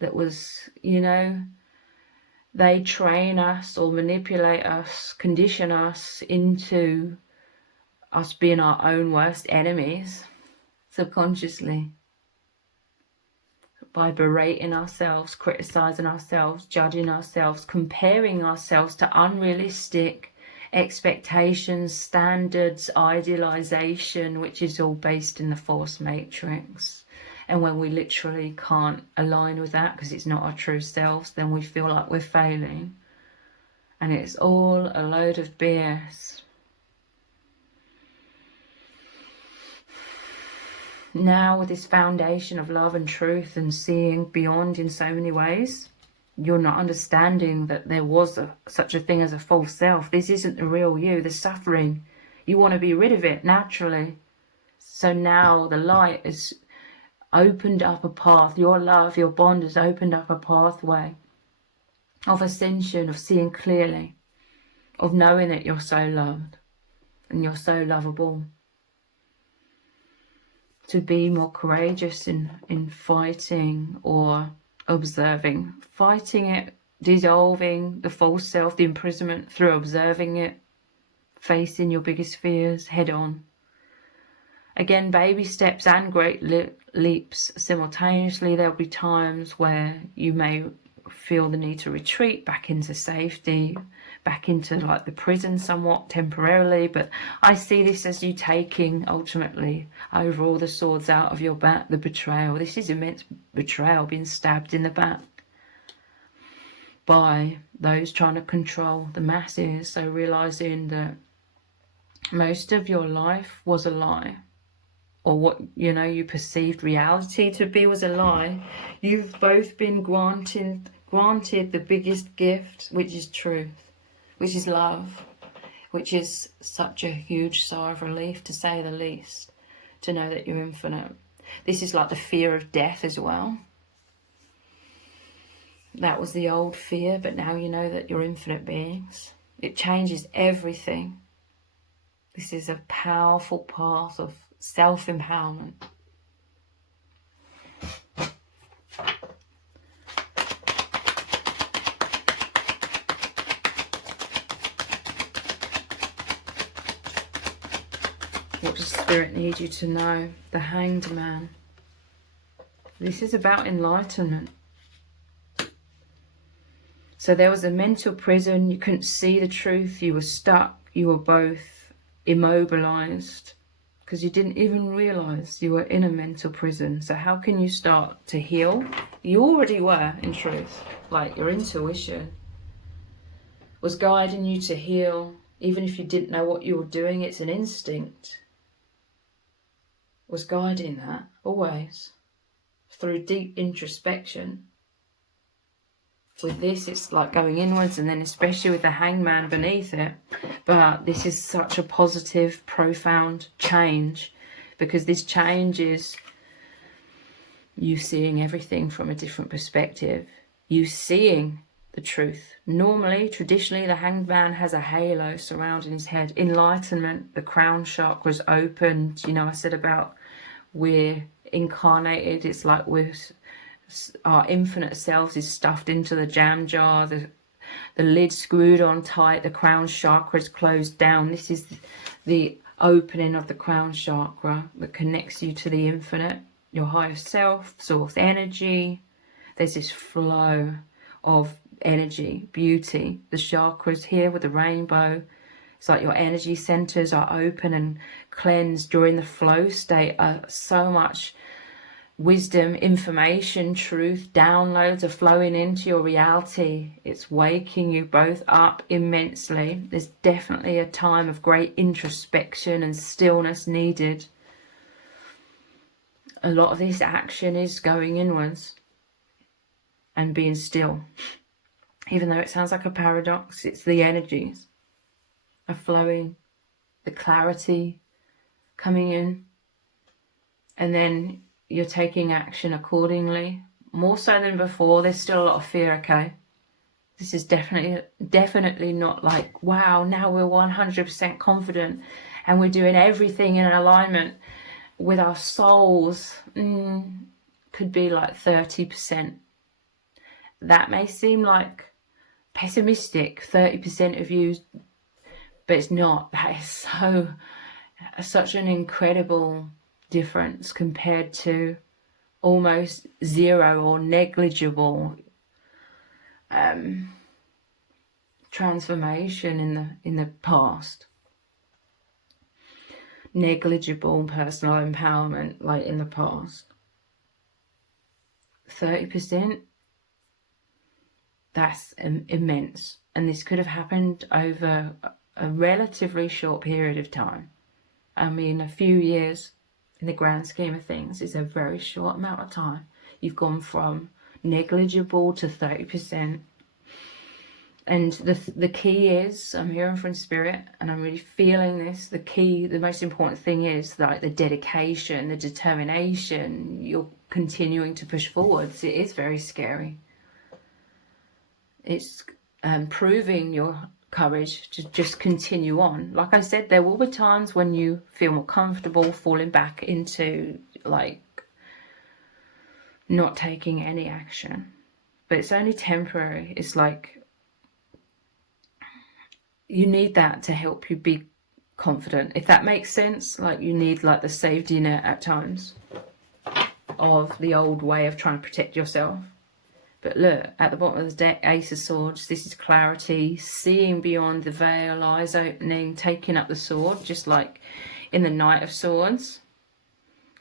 That was, you know, they train us or manipulate us, condition us into us being our own worst enemies subconsciously, by berating ourselves, criticizing ourselves, judging ourselves, comparing ourselves to unrealistic expectations, standards, idealization, which is all based in the false matrix. And when we literally can't align with that because it's not our true selves, then we feel like we're failing. And it's all a load of BS. Now with this foundation of love and truth and seeing beyond in so many ways, you're not understanding that there was such a thing as a false self. This isn't the real you. The suffering, you want to be rid of it naturally. So now the light is opened up a path. Your love, your bond has opened up a pathway of ascension, of seeing clearly, of knowing that you're so loved and you're so lovable. To be more courageous in fighting or observing. Fighting it, dissolving the false self, the imprisonment through observing it, facing your biggest fears head on. Again, baby steps and great leaps simultaneously. There'll be times where you may feel the need to retreat back into safety, back into like the prison somewhat temporarily, but I see this as you taking ultimately over all the swords out of your back, the betrayal. This is immense betrayal, being stabbed in the back by those trying to control the masses. So realizing that most of your life was a lie, or what, you know, you perceived reality to be was a lie. You've both been granted the biggest gift, which is truth, which is love, which is such a huge sigh of relief, to say the least, to know that you're infinite. This is like the fear of death as well. That was the old fear, but now you know that you're infinite beings. It changes everything. This is a powerful path of self-empowerment. What does Spirit need you to know? The Hanged Man. This is about enlightenment. So there was a mental prison. You couldn't see the truth. You were stuck. You were both immobilized because you didn't even realize you were in a mental prison. So how can you start to heal? You already were, in truth. Like, your intuition was guiding you to heal. Even if you didn't know what you were doing, it's an instinct. Was guiding that always through deep introspection. With this, it's like going inwards, and then especially with the hangman beneath it. But this is such a positive, profound change, because this change is you seeing everything from a different perspective. You seeing the truth. Normally, traditionally, the hanged man has a halo surrounding his head. Enlightenment, the crown chakra's opened. You know, I said about we're incarnated. It's like our infinite selves is stuffed into the jam jar, the lid screwed on tight, the crown chakra is closed down. This is the opening of the crown chakra that connects you to the infinite, your higher self, source energy. There's this flow of energy, beauty. The chakras here with the rainbow, it's like your energy centers are open and cleansed during the flow state. So much wisdom, information, truth, downloads are flowing into your reality. It's waking you both up immensely. There's definitely a time of great introspection and stillness needed. A lot of this action is going inwards and being still. Even though it sounds like a paradox, it's the energies are flowing, the clarity coming in, and then you're taking action accordingly, more so than before. There's still a lot of fear, okay? This is definitely not like, wow, now we're 100% confident and we're doing everything in alignment with our souls. Could be like 30%. That may seem like pessimistic, 30% of you, but it's not. That is such an incredible difference compared to almost zero or negligible transformation in the past. Negligible personal empowerment, like in the past. 30%, that's immense, and this could have happened over a relatively short period of time. I mean, a few years in the grand scheme of things is a very short amount of time. You've gone from negligible to 30%. And the key is, I'm hearing from Spirit, and I'm really feeling this, the most important thing is like the dedication, the determination. You're continuing to push forwards. It is very scary. It's proving your courage to just continue on. Like I said, there will be times when you feel more comfortable falling back into like not taking any action, but it's only temporary. It's like you need that to help you be confident, if that makes sense. Like you need like the safety net at times of the old way of trying to protect yourself. But look, at the bottom of the deck, Ace of Swords, this is clarity, seeing beyond the veil, eyes opening, taking up the sword, just like in the Knight of Swords,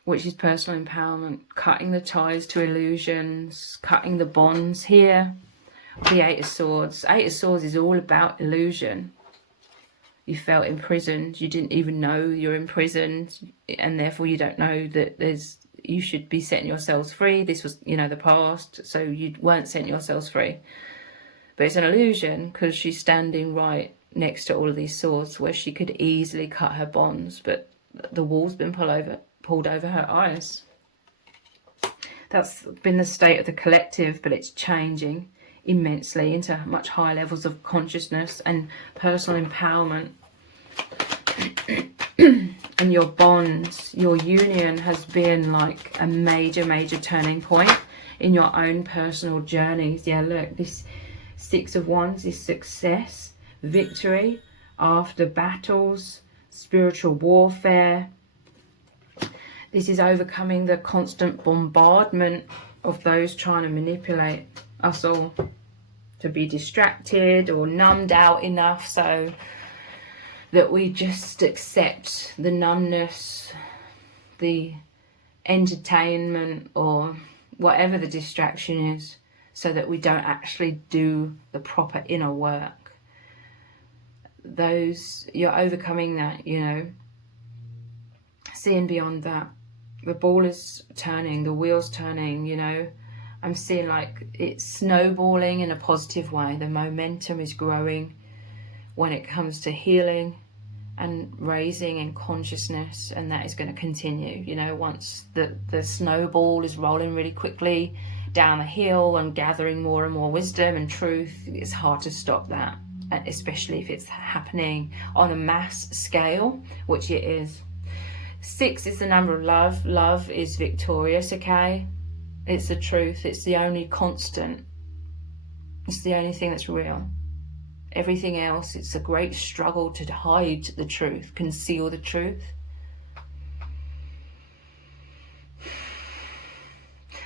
which is personal empowerment, cutting the ties to illusions, cutting the bonds here. The Eight of Swords. Eight of Swords is all about illusion. You felt imprisoned, you didn't even know you're imprisoned, and therefore you don't know that you should be setting yourselves free. This was, the past, so you weren't setting yourselves free. But it's an illusion because she's standing right next to all of these swords where she could easily cut her bonds, but the wall's been pulled over her eyes. That's been the state of the collective, but it's changing immensely into much higher levels of consciousness and personal empowerment. And your bonds, your union has been like a major turning point in your own personal journeys. Yeah, look, this Six of Wands is success, victory after battles, spiritual warfare. This is overcoming the constant bombardment of those trying to manipulate us all to be distracted or numbed out enough so that we just accept the numbness, the entertainment, or whatever the distraction is, so that we don't actually do the proper inner work. You're overcoming that, you know, seeing beyond that. The ball is turning, the wheel's turning, you know. I'm seeing like it's snowballing in a positive way. The momentum is growing when it comes to healing and raising in consciousness, and that is going to continue. You know, once the snowball is rolling really quickly down the hill and gathering more and more wisdom and truth, it's hard to stop that, especially if it's happening on a mass scale, which it is. 6 is the number of love. Love is victorious, okay? It's the truth. It's the only constant. It's the only thing that's real. Everything else, it's a great struggle to hide the truth, conceal the truth.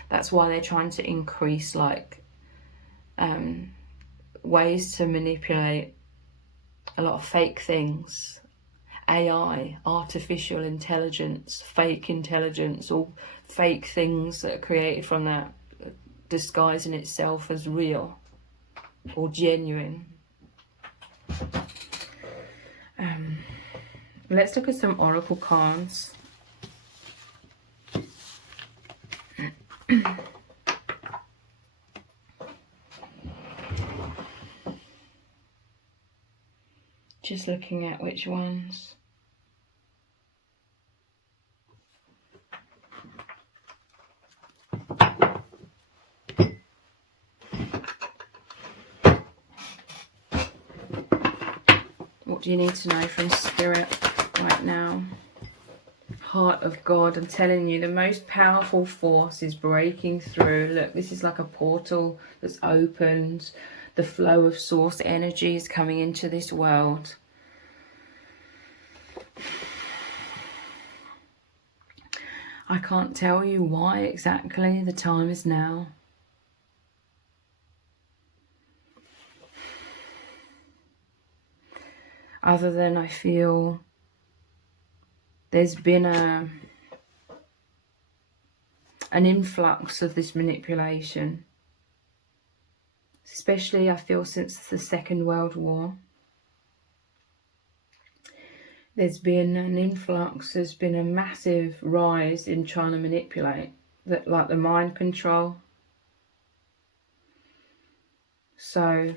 That's why they're trying to increase like ways to manipulate a lot of fake things. AI, artificial intelligence, fake intelligence, all fake things that are created from that, disguising itself as real or genuine. Let's look at some oracle cards. Just looking at which ones. What do you need to know from Spirit right now? Heart of God, I'm telling you, the most powerful force is breaking through. Look, this is like a portal that's opened. The flow of source energy is coming into this world. I can't tell you why exactly. The time is now. Other than I feel there's been an influx of this manipulation, especially I feel since the Second World War. There's been an influx, there's been a massive rise in trying to manipulate, that, like the mind control. So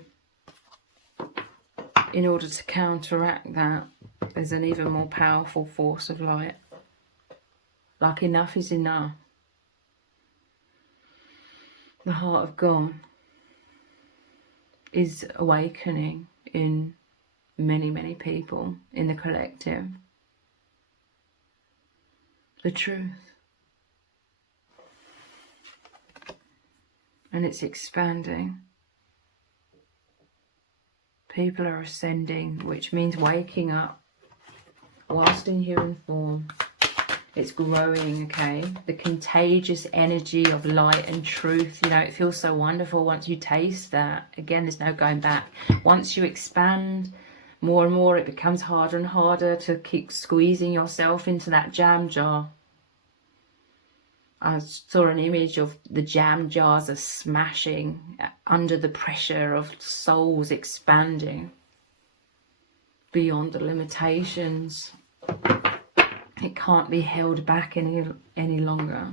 in order to counteract that, there's an even more powerful force of light. Like enough is enough. The heart of God is awakening in many people in the collective. The truth. And it's expanding. People are ascending, which means waking up whilst in human form. It's growing, okay? The contagious energy of light and truth, you know, it feels so wonderful once you taste that. Again, there's no going back. Once you expand more and more, it becomes harder and harder to keep squeezing yourself into that jam jar. I saw an image of the jam jars are smashing under the pressure of souls expanding beyond the limitations. It can't be held back any longer.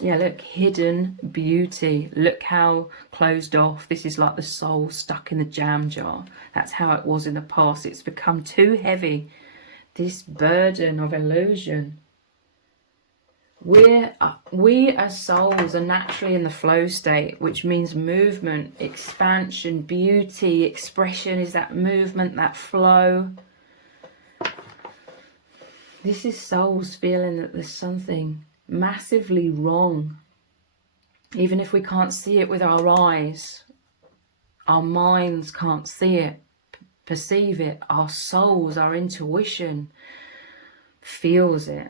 Yeah, look, hidden beauty. Look how closed off. This is like the soul stuck in the jam jar. That's how it was in the past. It's become too heavy this burden of illusion. We as souls are naturally in the flow state, which means movement, expansion, beauty. Expression is that movement, that flow. This is souls feeling that there's something massively wrong. Even if we can't see it with our eyes, our minds can't see it, perceive it, our souls, our intuition feels it.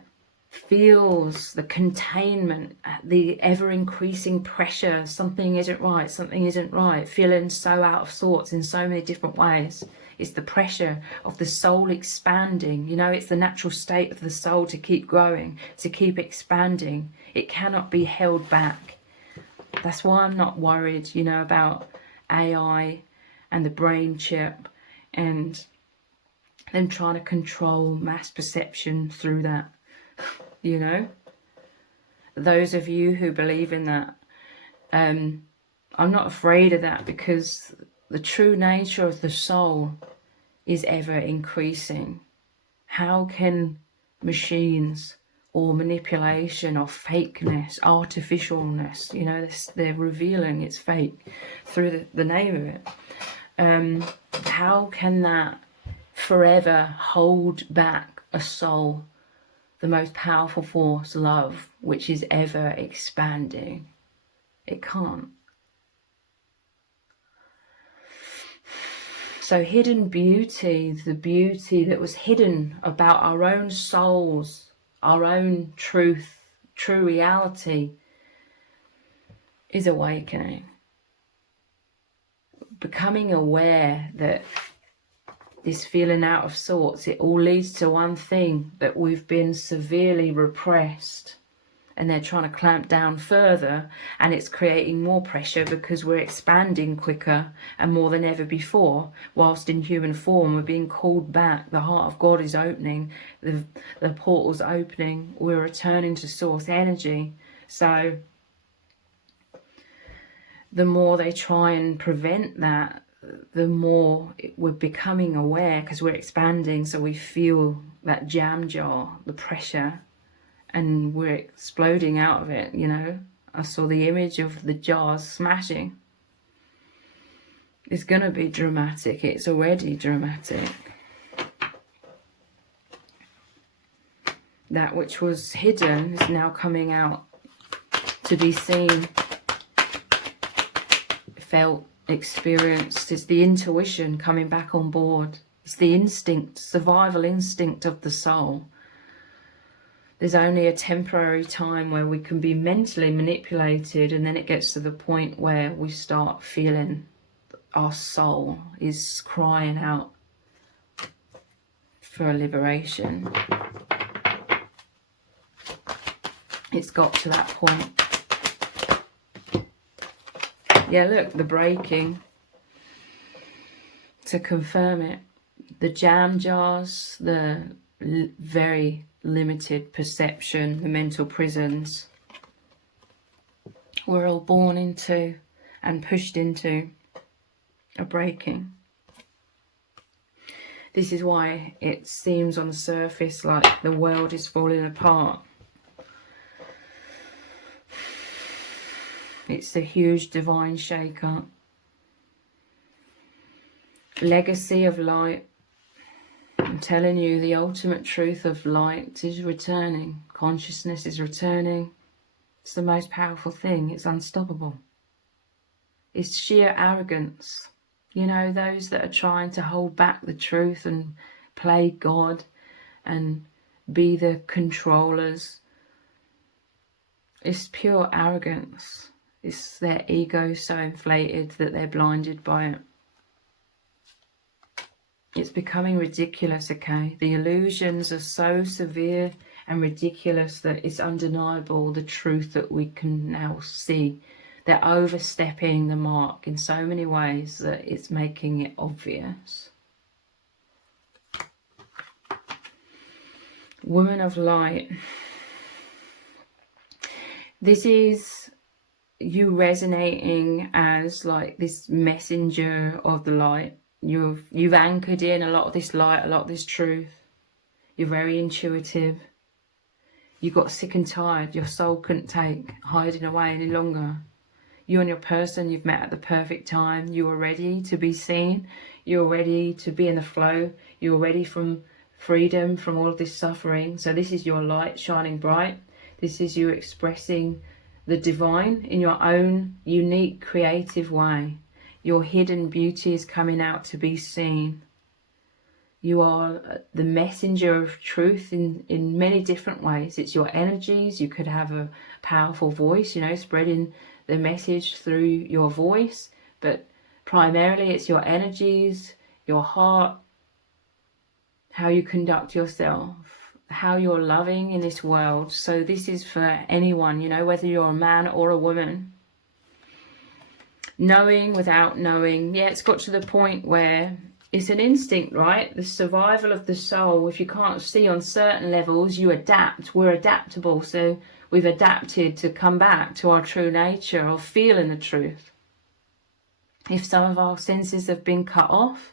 Feels the containment, the ever-increasing pressure. Something isn't right, something isn't right. Feeling so out of sorts in so many different ways. It's the pressure of the soul expanding. You know, it's the natural state of the soul to keep growing, to keep expanding. It cannot be held back. That's why I'm not worried, you know, about AI and the brain chip and them trying to control mass perception through that. You know, those of you who believe in that, I'm not afraid of that, because the true nature of the soul is ever increasing. How can machines or manipulation or fakeness, artificialness, you know, they're revealing it's fake through the name of it, how can that forever hold back a soul, the most powerful force, love, which is ever expanding? It can't. So hidden beauty, the beauty that was hidden about our own souls, our own truth, true reality, is awakening. Becoming aware that this feeling out of sorts, it all leads to one thing, that we've been severely repressed, and they're trying to clamp down further, and it's creating more pressure because we're expanding quicker and more than ever before. Whilst in human form, we're being called back. The heart of God is opening, the portal's opening, we're returning to source energy. So the more they try and prevent that, the more we're becoming aware, because we're expanding, so we feel that jam jar, the pressure, and we're exploding out of it, you know. I saw the image of the jars smashing. It's going to be dramatic. It's already dramatic. That which was hidden is now coming out to be seen, felt, experienced. It's the intuition coming back on board. It's the instinct, survival instinct of the soul. There's only a temporary time where we can be mentally manipulated, and then it gets to the point where we start feeling our soul is crying out for a liberation. It's got to that point. Yeah, look, the breaking, to confirm it. The jam jars, the very limited perception, the mental prisons we're all born into and pushed into a breaking. This is why it seems on the surface like the world is falling apart. It's the huge divine shake-up. Legacy of light. I'm telling you, the ultimate truth of light is returning. Consciousness is returning. It's the most powerful thing. It's unstoppable. It's sheer arrogance. You know, those that are trying to hold back the truth and play God and be the controllers. It's pure arrogance. It's their ego so inflated that they're blinded by it. It's becoming ridiculous, okay? The illusions are so severe and ridiculous that it's undeniable, the truth that we can now see. They're overstepping the mark in so many ways that it's making it obvious. Woman of light. This is you resonating as like this messenger of the light. You've anchored in a lot of this light, a lot of this truth. You're very intuitive. You got sick and tired. Your soul couldn't take hiding away any longer. You and your person, you've met at the perfect time. You are ready to be seen. You're ready to be in the flow. You're ready from freedom from all of this suffering. So this is your light shining bright. This is you expressing the divine in your own unique, creative way. Your hidden beauty is coming out to be seen. You are the messenger of truth in many different ways. It's your energies. You could have a powerful voice, spreading the message through your voice. But primarily it's your energies, your heart, how you conduct yourself, how you're loving in this world. So this is for anyone, whether you're a man or a woman. Knowing without knowing. Yeah, it's got to the point where it's an instinct, right? The survival of the soul. If you can't see on certain levels, you adapt. We're adaptable. So we've adapted to come back to our true nature of feeling the truth. If some of our senses have been cut off,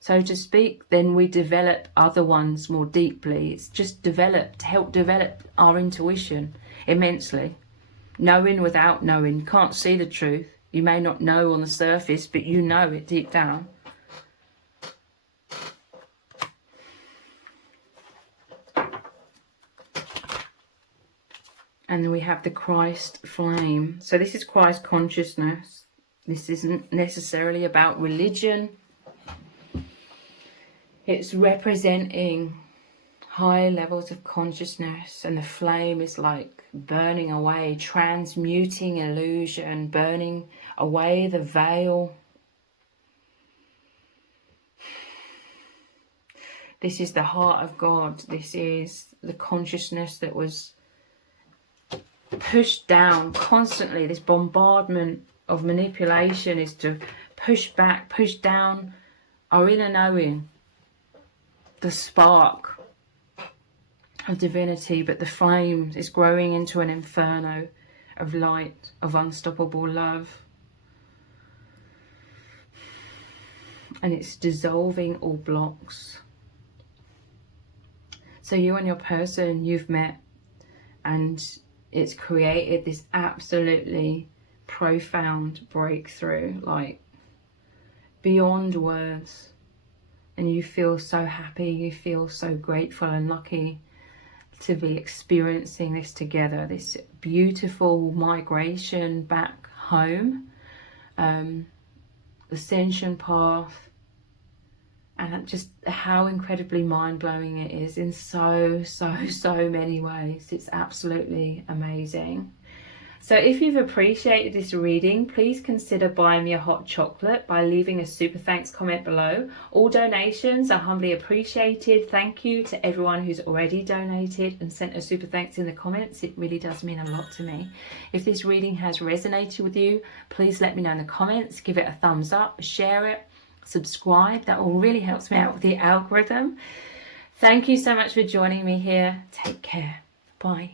so to speak, then we develop other ones more deeply. It's just developed, help develop our intuition immensely. Knowing without knowing. You can't see the truth. You may not know on the surface, but you know it deep down. And then we have the Christ flame. So this is Christ consciousness. This isn't necessarily about religion. It's representing high levels of consciousness, and the flame is like burning away, transmuting illusion, burning away the veil. This is the heart of God. This is the consciousness that was pushed down constantly. This bombardment of manipulation is to push back, push down our inner knowing, the spark of divinity. But the flame is growing into an inferno of light, of unstoppable love, and it's dissolving all blocks. So you and your person, you've met, and it's created this absolutely profound breakthrough, like beyond words. And you feel so happy, you feel so grateful and lucky to be experiencing this together, this beautiful migration back home, ascension path, and just how incredibly mind-blowing it is in so many ways. It's absolutely amazing. So if you've appreciated this reading, please consider buying me a hot chocolate by leaving a super thanks comment below. All donations are humbly appreciated. Thank you to everyone who's already donated and sent a super thanks in the comments. It really does mean a lot to me. If this reading has resonated with you, please let me know in the comments. Give it a thumbs up, share it, subscribe. That all really helps me out with the algorithm. Thank you so much for joining me here. Take care. Bye.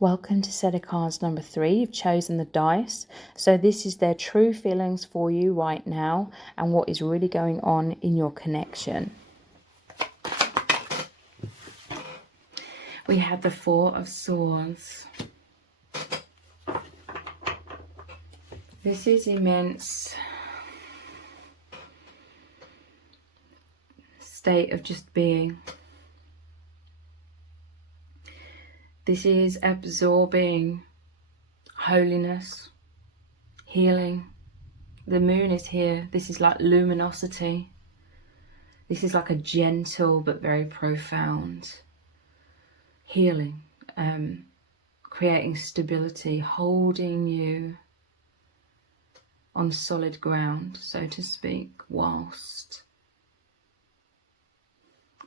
Welcome to set of cards number 3. You've chosen the dice. So this is their true feelings for you right now and what is really going on in your connection. We have the 4 of Swords. This is immense state of just being. This is absorbing holiness, healing. The moon is here. This is like luminosity. This is like a gentle but very profound healing, creating stability, holding you on solid ground, so to speak, whilst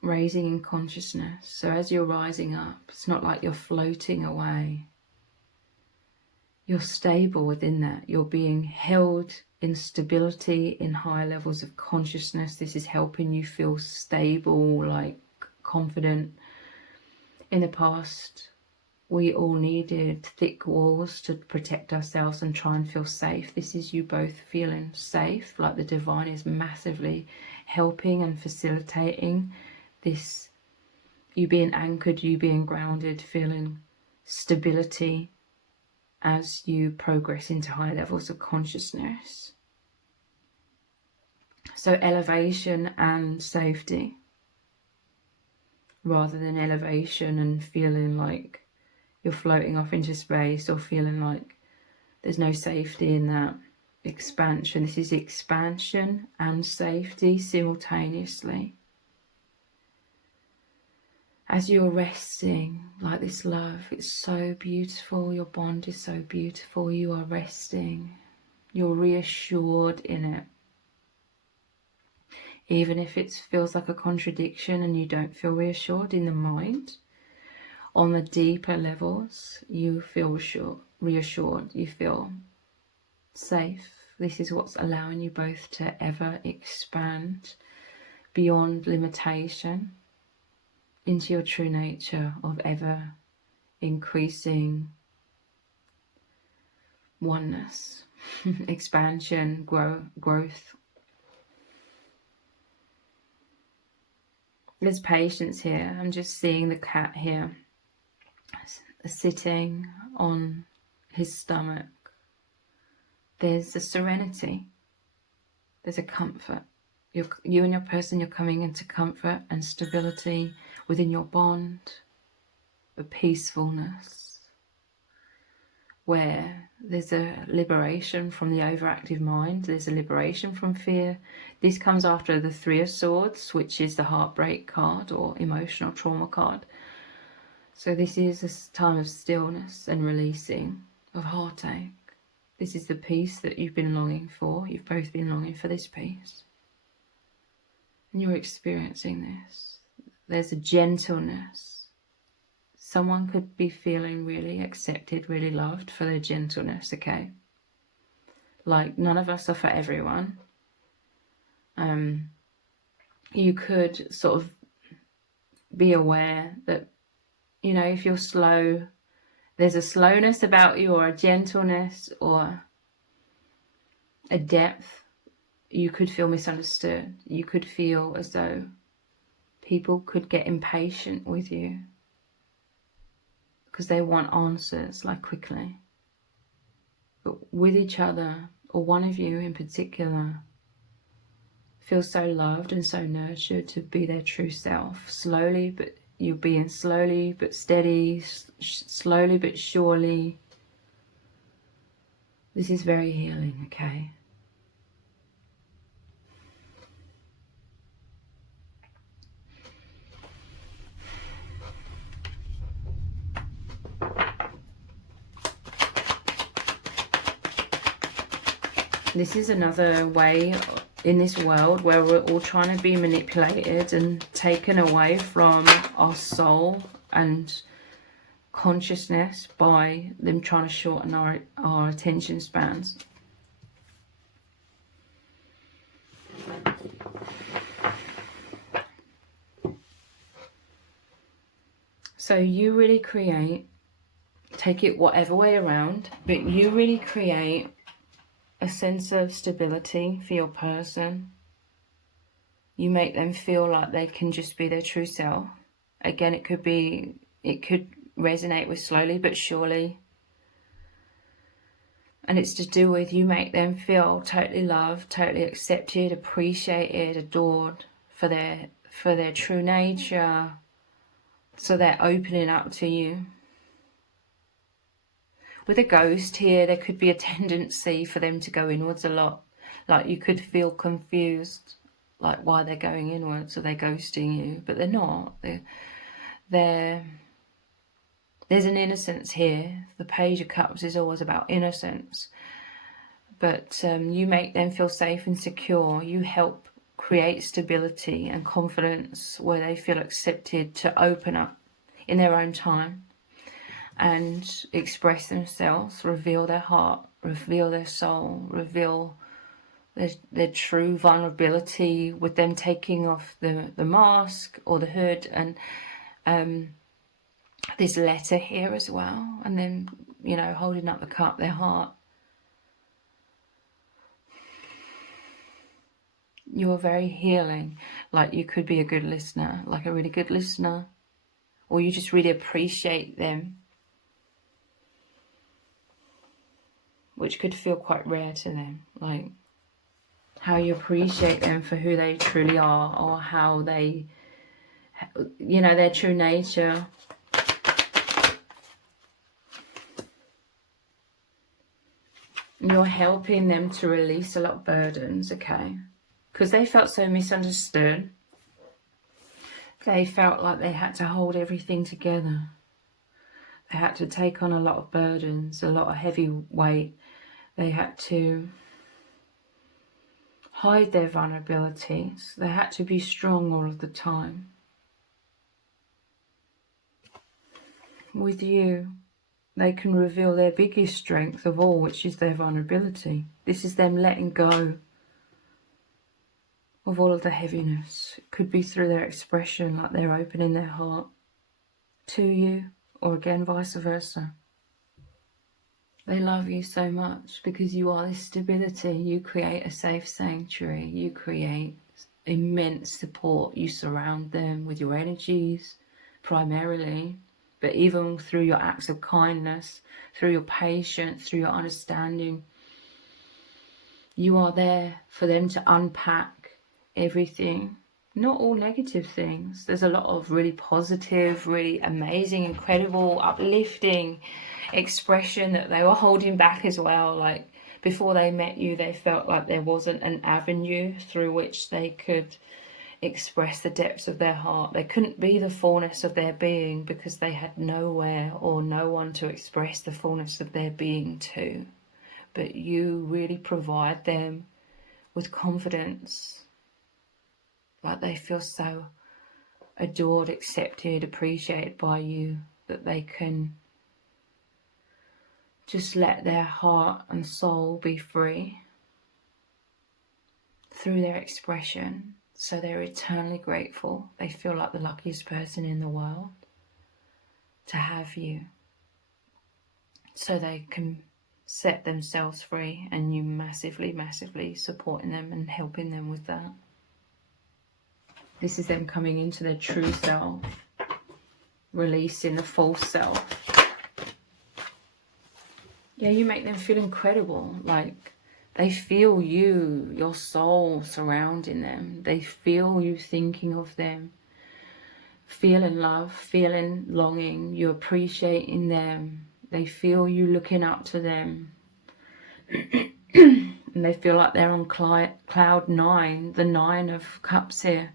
raising in consciousness. So as you're rising up, it's not like you're floating away. You're stable within that. You're being held in stability, in high levels of consciousness. This is helping you feel stable, like confident. In the past, we all needed thick walls to protect ourselves and try and feel safe. This is you both feeling safe, like the divine is massively helping and facilitating this, you being anchored, you being grounded, feeling stability as you progress into higher levels of consciousness. So elevation and safety, rather than elevation and feeling like you're floating off into space, or feeling like there's no safety in that. Expansion. This is expansion and safety simultaneously. As you're resting, like this love, it's so beautiful. Your bond is so beautiful. You are resting. You're reassured in it. Even if it feels like a contradiction and you don't feel reassured in the mind, on the deeper levels, you feel reassured. You feel safe. This is what's allowing you both to ever expand beyond limitation into your true nature of ever increasing oneness, expansion, growth. There's patience here. I'm just seeing the cat here sitting on his stomach. There's a serenity. There's a comfort. You and your person, you're coming into comfort and stability within your bond, a peacefulness, where there's a liberation from the overactive mind. There's a liberation from fear. This comes after the Three of Swords, which is the heartbreak card or emotional trauma card. So this is a time of stillness and releasing of heartache. This is the peace that you've been longing for. You've both been longing for this peace. And you're experiencing this. There's a gentleness. Someone could be feeling really accepted, really loved for their gentleness, okay? Like, none of us are for everyone. You could sort of be aware that, you know, if you're slow, there's a slowness about you, or a gentleness, or a depth. You could feel misunderstood. You could feel as though people could get impatient with you because they want answers like quickly. But with each other, or one of you in particular, feels so loved and so nurtured to be their true self. Slowly, but you're being slowly but steady, slowly but surely. This is very healing, okay? This is another way in this world where we're all trying to be manipulated and taken away from our soul and consciousness by them trying to shorten our attention spans. So you really create, take it whatever way around, but you really create a sense of stability for your person. You make them feel like they can just be their true self. Again, it could resonate with slowly but surely. And it's to do with, you make them feel totally loved, totally accepted, appreciated, adored for their true nature. So they're opening up to you. With a ghost here, there could be a tendency for them to go inwards a lot. Like, you could feel confused, like why they're going inwards, or they're ghosting you, but they're not. There's an innocence here. The Page of Cups is always about innocence. But you make them feel safe and secure. You help create stability and confidence where they feel accepted to open up in their own time and express themselves, reveal their heart, reveal their soul, reveal their true vulnerability, with them taking off the mask or the hood. And this letter here as well, and then, you know, holding up the cup, their heart. You're very healing. Like, you could be a good listener, like a really good listener, or you just really appreciate them, which could feel quite rare to them. Like, how you appreciate them for who they truly are, or how they, you know, their true nature. You're helping them to release a lot of burdens, okay? Because they felt so misunderstood. They felt like they had to hold everything together. They had to take on a lot of burdens, a lot of heavy weight. They had to hide their vulnerabilities. They had to be strong all of the time. With you, they can reveal their biggest strength of all, which is their vulnerability. This is them letting go of all of the heaviness. It could be through their expression, like they're opening their heart to you, or again, vice versa. They love you so much because you are this stability. You create a safe sanctuary. You create immense support. You surround them with your energies primarily, but even through your acts of kindness, through your patience, through your understanding, you are there for them to unpack everything. Not all negative things. There's a lot of really positive, really amazing, incredible, uplifting expression that they were holding back as well. Like, before they met you, they felt like there wasn't an avenue through which they could express the depths of their heart. They couldn't be the fullness of their being because they had nowhere or no one to express the fullness of their being to. But you really provide them with confidence. Like, they feel so adored, accepted, appreciated by you that they can just let their heart and soul be free through their expression. So they're eternally grateful. They feel like the luckiest person in the world to have you. So they can set themselves free, and you massively, massively supporting them and helping them with that. This is them coming into their true self, releasing the false self. Yeah, you make them feel incredible. Like, they feel you, your soul surrounding them. They feel you thinking of them, feeling love, feeling longing. You appreciating them. They feel you looking up to them. And they feel like they're on cloud 9, the 9 of cups here.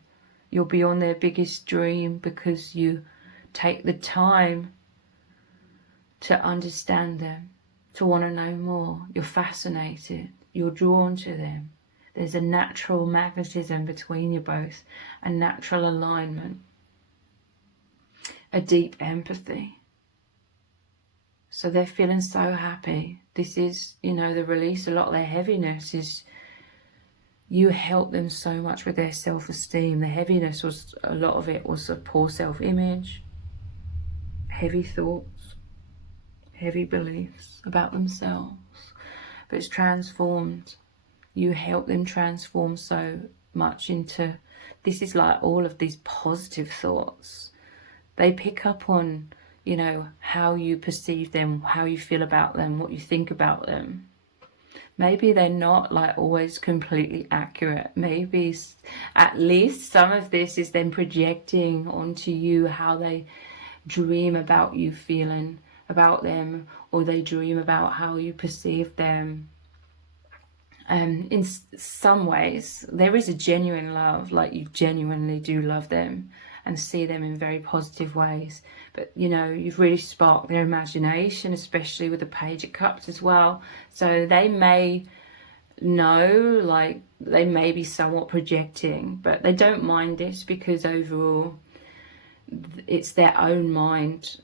You'll be on their biggest dream because you take the time to understand them, to want to know more. You're fascinated. You're drawn to them. There's a natural magnetism between you both, a natural alignment, a deep empathy. So they're feeling so happy. This is, you know, the release. A lot of their heaviness is you help them so much with their self-esteem. The heaviness was, a lot of it was a poor self-image, heavy thoughts, heavy beliefs about themselves. But it's transformed. You help them transform so much into, this is like all of these positive thoughts. They pick up on, you know, how you perceive them, how you feel about them, what you think about them. Maybe they're not like always completely accurate. Maybe at least some of this is them projecting onto you how they dream about you feeling about them, or they dream about how you perceive them. In some ways, there is a genuine love, like you genuinely do love them and see them in very positive ways. But, you know, you've really sparked their imagination, especially with the Page of Cups as well. So they may know, like, they may be somewhat projecting, but they don't mind this because overall it's their own mind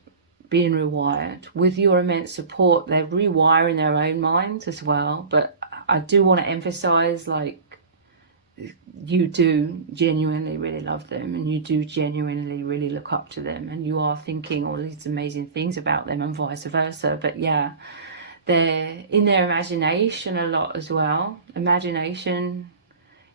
being rewired. With your immense support, they're rewiring their own minds as well. But I do want to emphasize, like, you do genuinely really love them, and you do genuinely really look up to them, and you are thinking all these amazing things about them and vice versa. But yeah, they're in their imagination a lot as well. Imagination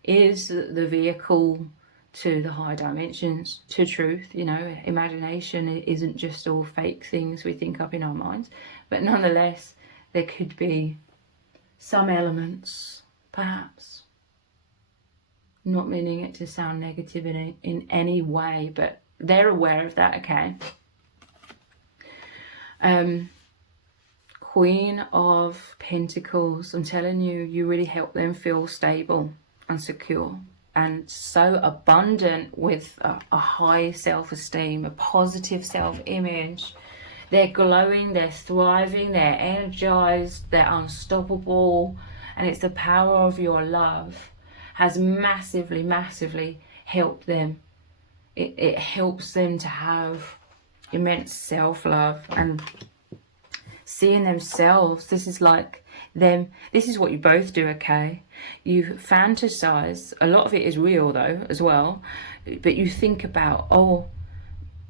is the vehicle to the high dimensions, to truth. You know, imagination isn't just all fake things we think up in our minds, but nonetheless, there could be some elements, perhaps, not meaning it to sound negative in any way, but they're aware of that, okay? Queen of Pentacles, I'm telling you, you really help them feel stable and secure and so abundant with a high self-esteem, a positive self-image. They're glowing, they're thriving, they're energized, they're unstoppable, and it's the power of your love has massively, massively helped them. It helps them to have immense self-love and seeing themselves. This is like them. This is what you both do, okay? You fantasize. A lot of it is real though as well, but you think about, oh,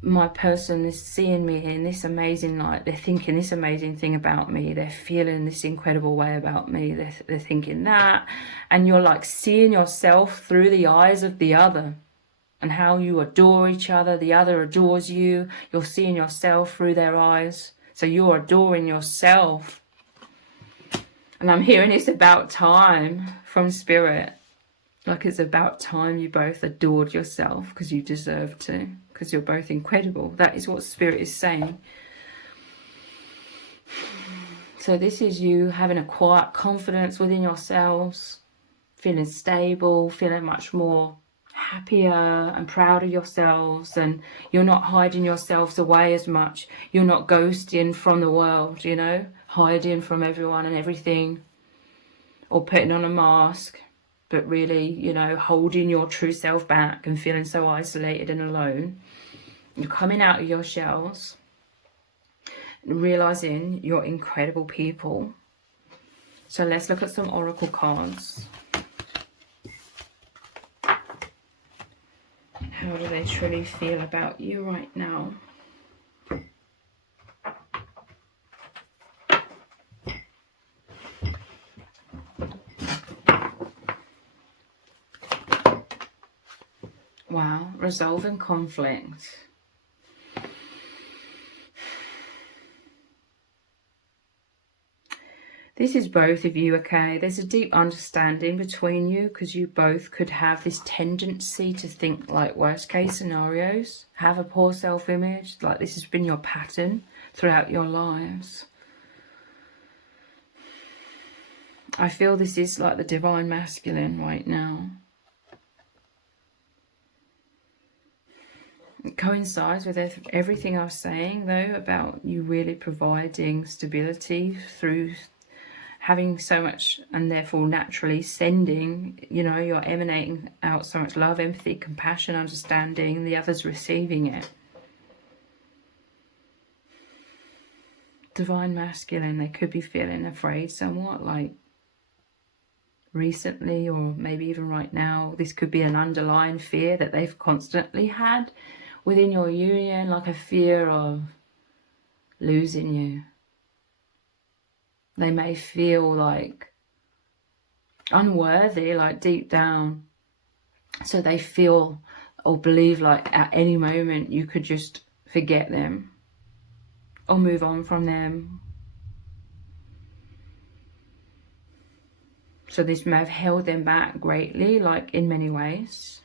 my person is seeing me in this amazing light. They're thinking this amazing thing about me. They're feeling this incredible way about me. They're thinking that, and you're like seeing yourself through the eyes of the other and how you adore each other. The other adores you. You're seeing yourself through their eyes. So you're adoring yourself. And I'm hearing it's about time from Spirit. Like it's about time you both adored yourself, because you deserve to, because you're both incredible. That is what Spirit is saying. So this is you having a quiet confidence within yourselves, feeling stable, feeling much more happier and proud of yourselves, and you're not hiding yourselves away as much. You're not ghosting from the world, you know, hiding from everyone and everything, or putting on a mask, but really, you know, holding your true self back and feeling so isolated and alone. You're coming out of your shells, realizing you're incredible people. So let's look at some oracle cards. How do they truly feel about you right now? Wow, resolving conflict. This is both of you, okay? There's a deep understanding between you, because you both could have this tendency to think like worst case scenarios, have a poor self-image, like this has been your pattern throughout your lives. I feel this is like the divine masculine right now. It coincides with everything I was saying though about you really providing stability through having so much, and therefore naturally sending, you know, you're emanating out so much love, empathy, compassion, understanding, the other's receiving it. Divine masculine, they could be feeling afraid somewhat, like recently or maybe even right now. This could be an underlying fear that they've constantly had within your union, like a fear of losing you. They may feel like unworthy, like deep down. So they feel or believe like at any moment you could just forget them or move on from them. So this may have held them back greatly, like in many ways.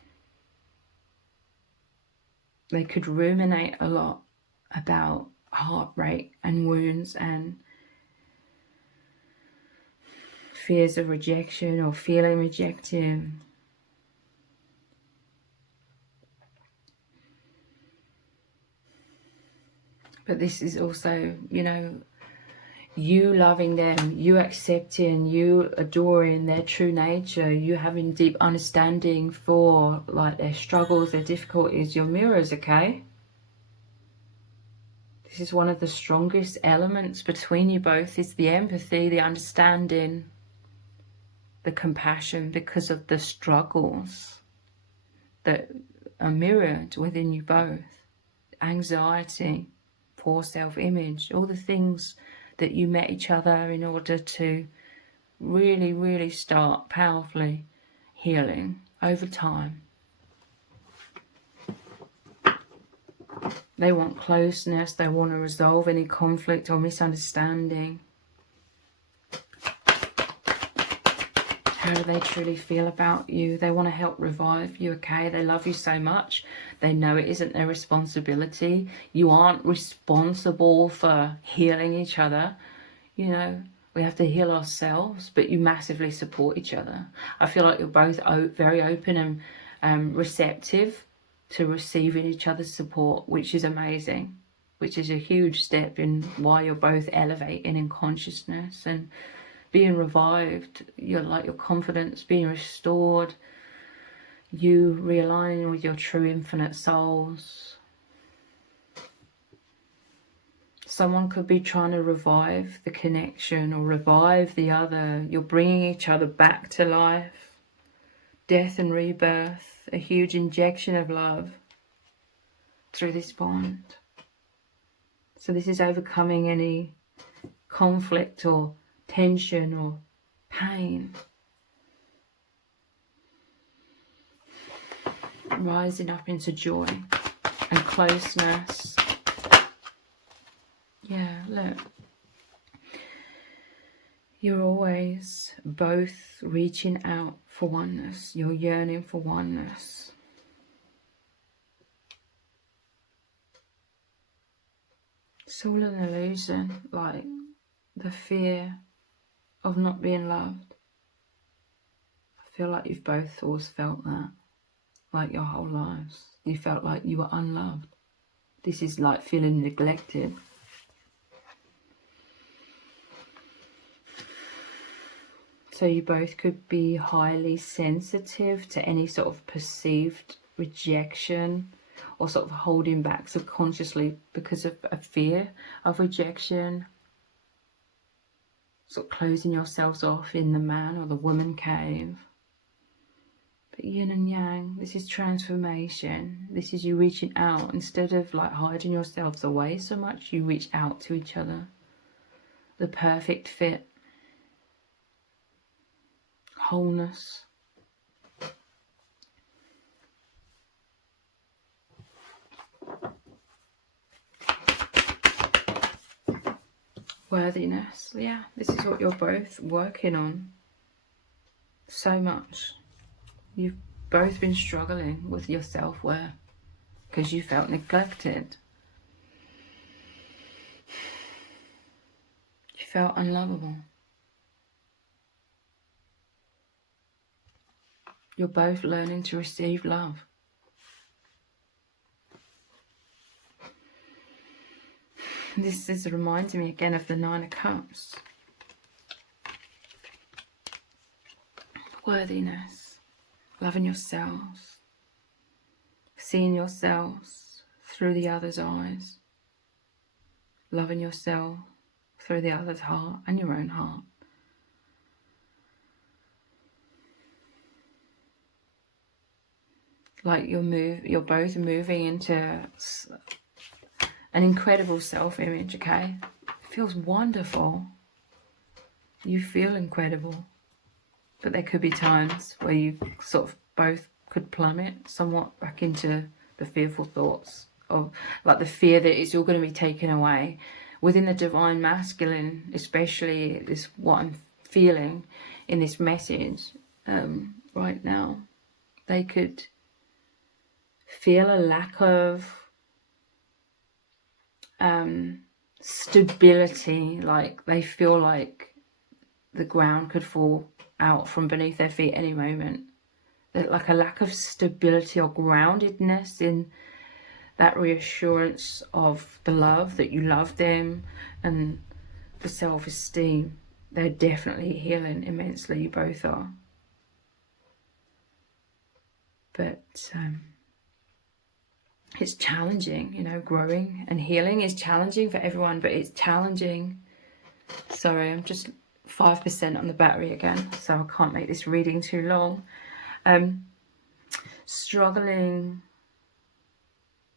They could ruminate a lot about heartbreak and wounds and fears of rejection or feeling rejected. But this is also, you know, you loving them, you accepting, you adoring their true nature, you having deep understanding for like their struggles, their difficulties, your mirrors, okay? This is one of the strongest elements between you both, is the empathy, the understanding, the compassion, because of the struggles that are mirrored within you both. Anxiety, poor self-image, all the things that you met each other in order to really, really start powerfully healing over time. They want closeness. They want to resolve any conflict or misunderstanding. How do they truly feel about you? They want to help revive you, okay? They love you so much. They know it isn't their responsibility. You aren't responsible for healing each other. You know, we have to heal ourselves, but you massively support each other. I feel like you're both very open and receptive to receiving each other's support, which is amazing, which is a huge step in why you're both elevating in consciousness and being revived. You're like your confidence being restored, you realigning with your true infinite souls. Someone could be trying to revive the connection or revive the other. You're bringing each other back to life. Death and rebirth, a huge injection of love through this bond. So this is overcoming any conflict or tension or pain. Rising up into joy and closeness. Yeah, look. You're always both reaching out for oneness. You're yearning for oneness. It's all an illusion, like the fear of not being loved. I feel like you've both always felt that, like your whole lives. You felt like you were unloved. This is like feeling neglected. So you both could be highly sensitive to any sort of perceived rejection or sort of holding back subconsciously because of a fear of rejection. Sort of closing yourselves off in the man or the woman cave. But yin and yang, this is transformation. This is you reaching out. Instead of like hiding yourselves away so much, you reach out to each other. The perfect fit. Wholeness. Worthiness. Yeah, this is what you're both working on so much. You've both been struggling with your self-worth because you felt neglected. You felt unlovable. You're both learning to receive love. This is reminding me again of the Nine of Cups. Worthiness. Loving yourselves. Seeing yourselves through the other's eyes. Loving yourself through the other's heart and your own heart. Like you're both moving into an incredible self-image, okay? It feels wonderful. You feel incredible. But there could be times where you sort of both could plummet somewhat back into the fearful thoughts of like the fear that it's all going to be taken away. Within the divine masculine, especially this what I'm feeling in this message right now, they could feel a lack of stability, like they feel like the ground could fall out from beneath their feet any moment. Like a lack of stability or groundedness in that reassurance of the love, that you love them, and the self-esteem. They're definitely healing immensely, you both are. But it's challenging, you know, growing and healing is challenging for everyone, but it's challenging. Sorry, I'm just 5% on the battery again, so I can't make this reading too long. Struggling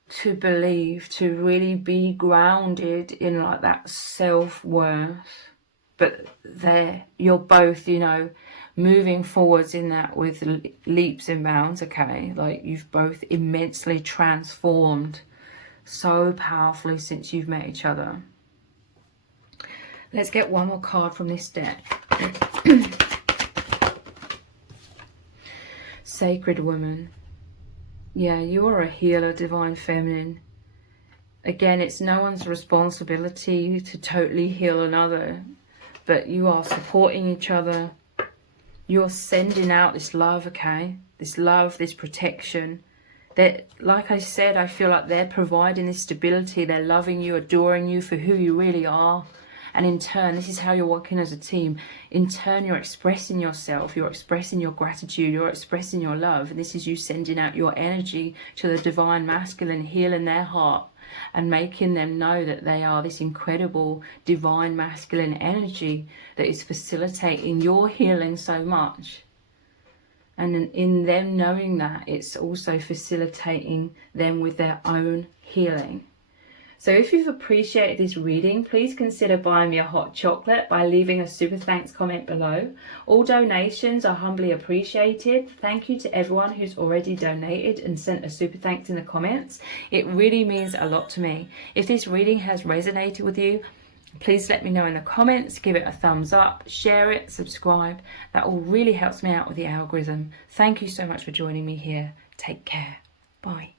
to believe, to really be grounded in like that self-worth, but you're both, you know, moving forwards in that with leaps and bounds, okay? Like you've both immensely transformed so powerfully since you've met each other. Let's get one more card from this deck. Sacred Woman. Yeah, you are a healer, Divine Feminine. Again, it's no one's responsibility to totally heal another, but you are supporting each other. You're sending out this love, okay? This love, this protection. That, like I said, I feel like they're providing this stability. They're loving you, adoring you for who you really are. And in turn, this is how you're working as a team. In turn, you're expressing yourself. You're expressing your gratitude. You're expressing your love. And this is you sending out your energy to the Divine Masculine, healing their heart and making them know that they are this incredible Divine Masculine energy that is facilitating your healing so much. And in them knowing that, it's also facilitating them with their own healing. So if you've appreciated this reading, please consider buying me a hot chocolate by leaving a super thanks comment below. All donations are humbly appreciated. Thank you to everyone who's already donated and sent a super thanks in the comments. It really means a lot to me. If this reading has resonated with you, please let me know in the comments, give it a thumbs up, share it, subscribe. That all really helps me out with the algorithm. Thank you so much for joining me here. Take care. Bye.